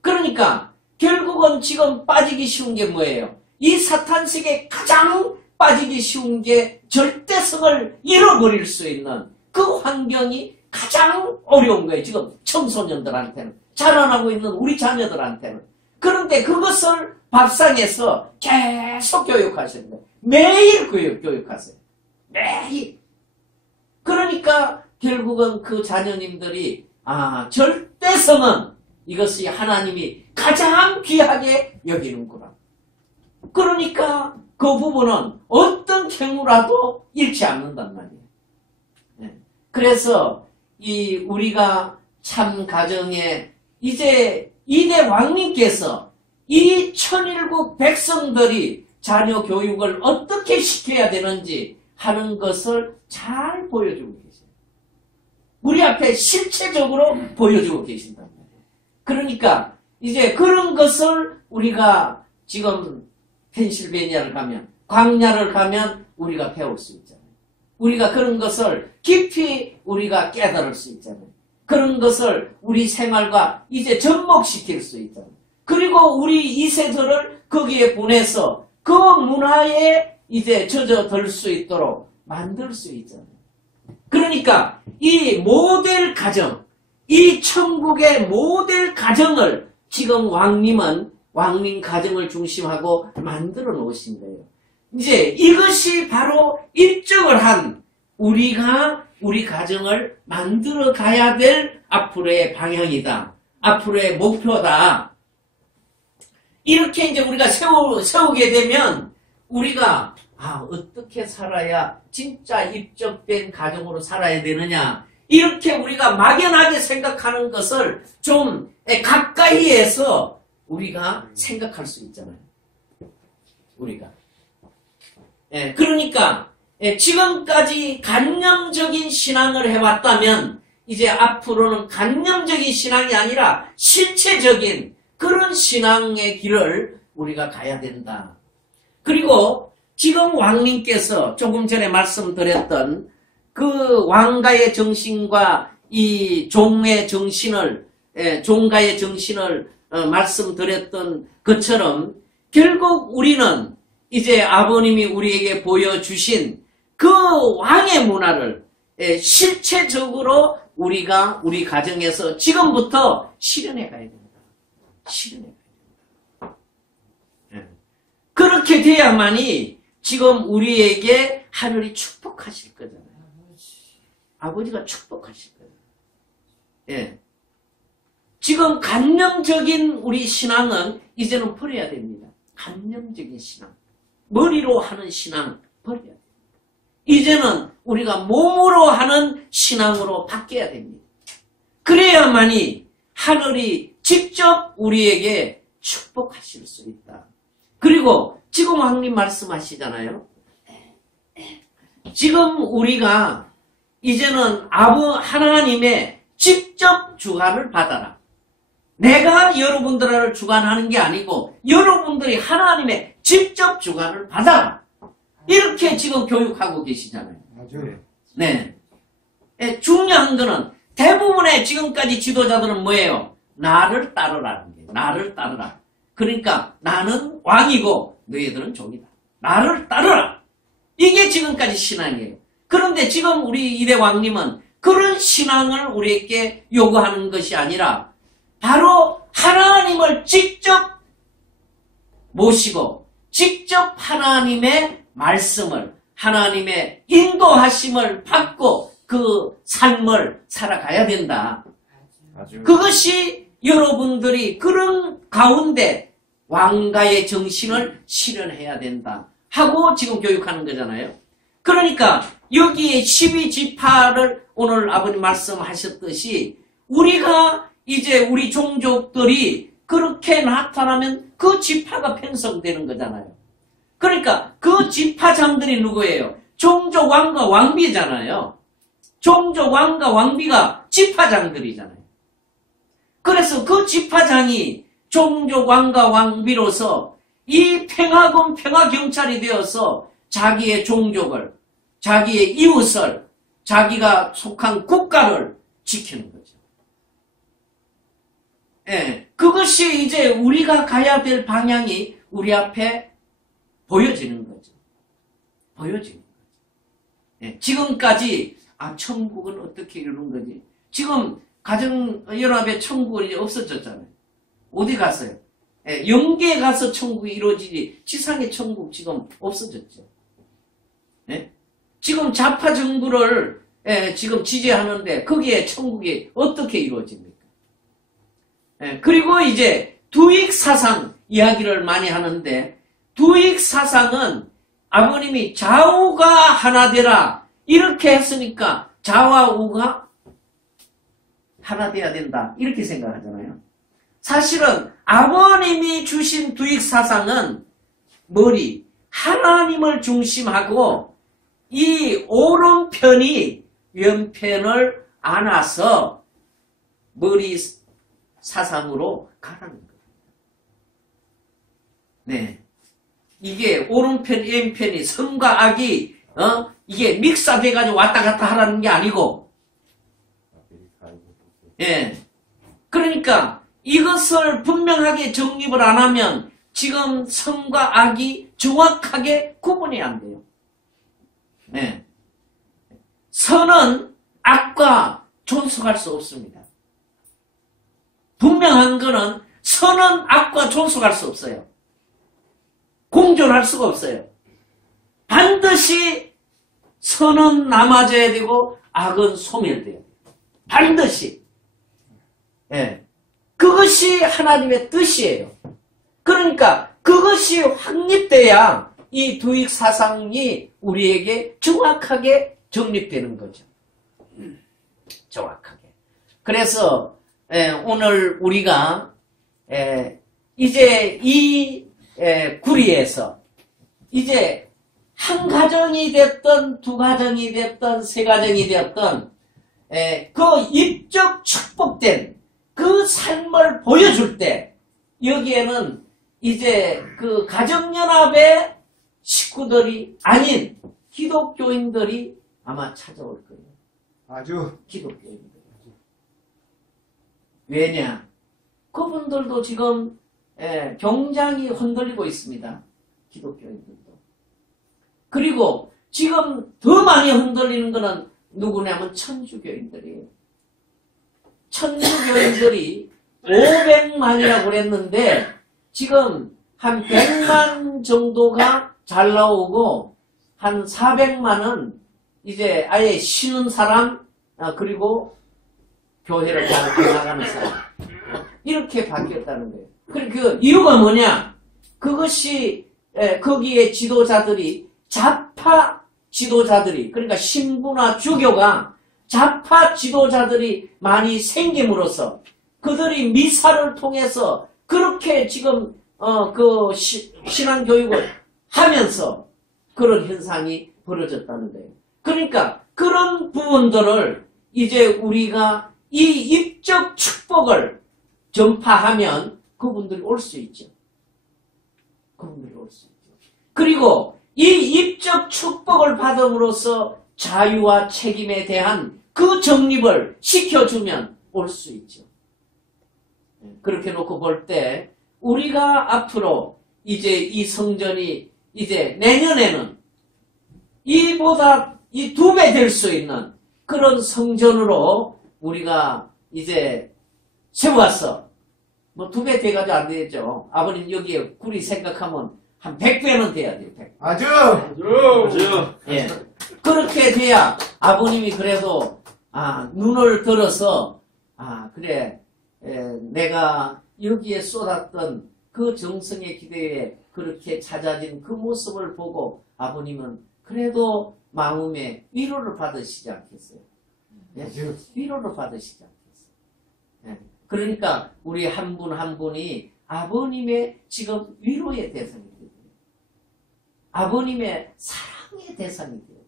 그러니까 결국은 지금 빠지기 쉬운 게 뭐예요? 이 사탄식에 가장 빠지기 쉬운 게 절대성을 잃어버릴 수 있는 그 환경이 가장 어려운 거예요. 지금 청소년들한테는. 자라나고 있는 우리 자녀들한테는. 그런데 그것을 밥상에서 계속 교육하시는 거예요. 매일 교육하세요. 매일. 그러니까 결국은 그 자녀님들이 절대성은 이것이 하나님이 가장 귀하게 여기는구나. 그러니까 그 부분은 어떤 경우라도 잃지 않는단 말이에요. 그래서 우리가 참 가정에 이제 이대 왕님께서 이 천일국 백성들이 자녀 교육을 어떻게 시켜야 되는지 하는 것을 잘 보여주고 계세요. 우리 앞에 실체적으로 보여주고 계신단 말이에요. 그러니까 이제 그런 것을 우리가 지금 펜실베니아를 가면, 광야를 가면 우리가 배울 수 있잖아요. 우리가 그런 것을 깊이 우리가 깨달을 수 있잖아요. 그런 것을 우리 생활과 이제 접목시킬 수 있잖아요. 그리고 우리 2세들을 거기에 보내서 그 문화에 이제 젖어들 수 있도록 만들 수 있잖아요. 그러니까 이 모델 가정, 이 천국의 모델 가정을 지금 왕님은 왕님 가정을 중심하고 만들어 놓으신 거예요. 이제 이것이 바로 일정을 한 우리가 우리 가정을 만들어 가야 될 앞으로의 방향이다. 앞으로의 목표다. 이렇게 이제 우리가 세우게 되면 우리가 어떻게 살아야 진짜 입적된 가정으로 살아야 되느냐. 이렇게 우리가 막연하게 생각하는 것을 좀 가까이에서 우리가 생각할 수 있잖아요. 우리가. 그러니까 지금까지 간념적인 신앙을 해왔다면 이제 앞으로는 간념적인 신앙이 아니라 실체적인 그런 신앙의 길을 우리가 가야 된다. 그리고 지금 왕님께서 조금 전에 말씀드렸던 그 왕가의 정신과 이 종의 정신을, 종가의 정신을 말씀드렸던 것처럼 결국 우리는 이제 아버님이 우리에게 보여주신 그 왕의 문화를 실체적으로 우리가 우리 가정에서 지금부터 실현해 가야 됩니다. 실현해 가야 됩니다. 그렇게 돼야만이 지금 우리에게 하늘이 축복하실 거잖아요. 아버지가 축복하실 거예요. 지금 간념적인 우리 신앙은 이제는 버려야 됩니다. 간념적인 신앙. 머리로 하는 신앙 버려야 됩니다. 이제는 우리가 몸으로 하는 신앙으로 바뀌어야 됩니다. 그래야만이 하늘이 직접 우리에게 축복하실 수 있다. 그리고 지금 왕님 말씀하시잖아요. 지금 우리가 이제는 하나님의 직접 주관을 받아라. 내가 여러분들을 주관하는 게 아니고 여러분들이 하나님의 직접 주관을 받아라. 이렇게 지금 교육하고 계시잖아요. 맞아요. 네. 중요한 거는 대부분의 지금까지 지도자들은 뭐예요? 나를 따르라는 게 나를 따르라. 그러니까 나는 왕이고 너희들은 종이다. 나를 따르라. 이게 지금까지 신앙이에요. 그런데 지금 우리 이대 왕님은 그런 신앙을 우리에게 요구하는 것이 아니라 바로 하나님을 직접 모시고 직접 하나님의 말씀을 하나님의 인도하심을 받고 그 삶을 살아가야 된다. 아주 그것이 여러분들이 그런 가운데 왕가의 정신을 실현해야 된다 하고 지금 교육하는 거잖아요. 그러니까 여기에 12지파를 오늘 아버님 말씀하셨듯이 우리가 이제 우리 종족들이 그렇게 나타나면 그 지파가 편성되는 거잖아요. 그러니까 그 지파장들이 누구예요? 종족 왕과 왕비잖아요. 종족 왕과 왕비가 지파장들이잖아요. 그래서 그 지파장이 종족 왕과 왕비로서 이 평화군 평화경찰이 되어서 자기의 종족을, 자기의 이웃을, 자기가 속한 국가를 지키는 거죠. 예, 그것이 이제 우리가 가야 될 방향이 우리 앞에 보여지는 거죠. 보여지는 거죠. 예, 지금까지 천국은 어떻게 이루는 거지? 지금 가정연합의 천국은 이제 없어졌잖아요. 어디 갔어요? 예, 영계에 가서 천국이 이루어지지 지상의 천국 지금 없어졌죠. 예? 지금 좌파 정부를 지금 지지하는데 거기에 천국이 어떻게 이루어집니까? 예, 그리고 이제 두익 사상 이야기를 많이 하는데 두익 사상은 아버님이 좌우가 하나 되라 이렇게 했으니까 좌와 우가 하나 돼야 된다 이렇게 생각하잖아요. 사실은 아버님이 주신 두익 사상은 머리 하나님을 중심하고 이 오른편이 왼편을 안아서 머리 사상으로 가라는 거예요. 네, 이게 오른편 왼편이 선과 악이 이게 믹사돼가지고 왔다 갔다 하라는 게 아니고, 예, 그러니까 이것을 분명하게 정립을 안 하면 지금 선과 악이 정확하게 구분이 안 돼요. 네. 선은 악과 존속할 수 없습니다. 분명한 거는 선은 악과 존속할 수 없어요. 공존할 수가 없어요. 반드시 선은 남아져야 되고 악은 소멸돼야 돼요. 반드시. 예. 그것이 하나님의 뜻이에요. 그러니까 그것이 확립돼야 이 두익 사상이 우리에게 정확하게 정립되는 거죠. 정확하게. 그래서 오늘 우리가 이제 이 구리에서 이제 한 가정이 됐던 두 가정이 됐던 세 가정이 되었던 그 입적 축복된 그 삶을 보여줄 때 여기에는 이제 그 가정연합의 식구들이 아닌 기독교인들이 아마 찾아올 거예요. 아주 기독교인들. 왜냐? 그분들도 지금 굉장히 흔들리고 있습니다. 기독교인들도. 그리고 지금 더 많이 흔들리는 거는 누구냐면 천주교인들이에요. 천주교인들이 500만이라고 그랬는데 지금 한 100만 정도가 잘 나오고 한 400만은 이제 아예 쉬는 사람 그리고 교회를 잘 나가는 사람 이렇게 바뀌었다는 거예요. 그 이유가 뭐냐? 그것이 거기에 지도자들이 좌파 지도자들이 그러니까 신부나 주교가 좌파 지도자들이 많이 생김으로써 그들이 미사를 통해서 그렇게 지금 그 신앙 교육을 하면서 그런 현상이 벌어졌다는 거예요. 그러니까 그런 부분들을 이제 우리가 이 입적 축복을 전파하면 그분들이 올 수 있죠. 그분들이 올 수 있죠. 그리고 이 입적 축복을 받음으로써 자유와 책임에 대한 그 정립을 시켜주면 올 수 있죠. 그렇게 놓고 볼 때 우리가 앞으로 이제 이 성전이 이제 내년에는 이보다 이 2배 될 수 있는 그런 성전으로 우리가 이제 세워서 뭐 2배 돼가지고 안 되죠. 아버님 여기에 굴이 생각하면 한 100배는 돼야 돼요. 100배. 아주 예. 그렇게 돼야 아버님이 그래도 눈을 들어서 그래 내가 여기에 쏟았던 그 정성의 기대에 그렇게 찾아진 그 모습을 보고 아버님은 그래도 마음에 위로를 받으시지 않겠어요? 예? 위로를 받으시지 않겠어요? 예. 그러니까 우리 한 분 한 분이 아버님의 지금 위로의 대상이 되고 아버님의 사랑의 대상이 되고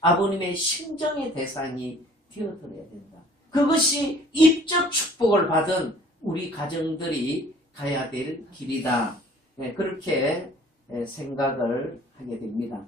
아버님의 심정의 대상이 되어드려야 된다. 그것이 입적 축복을 받은 우리 가정들이 가야 될 길이다. 네, 그렇게 생각을 하게 됩니다.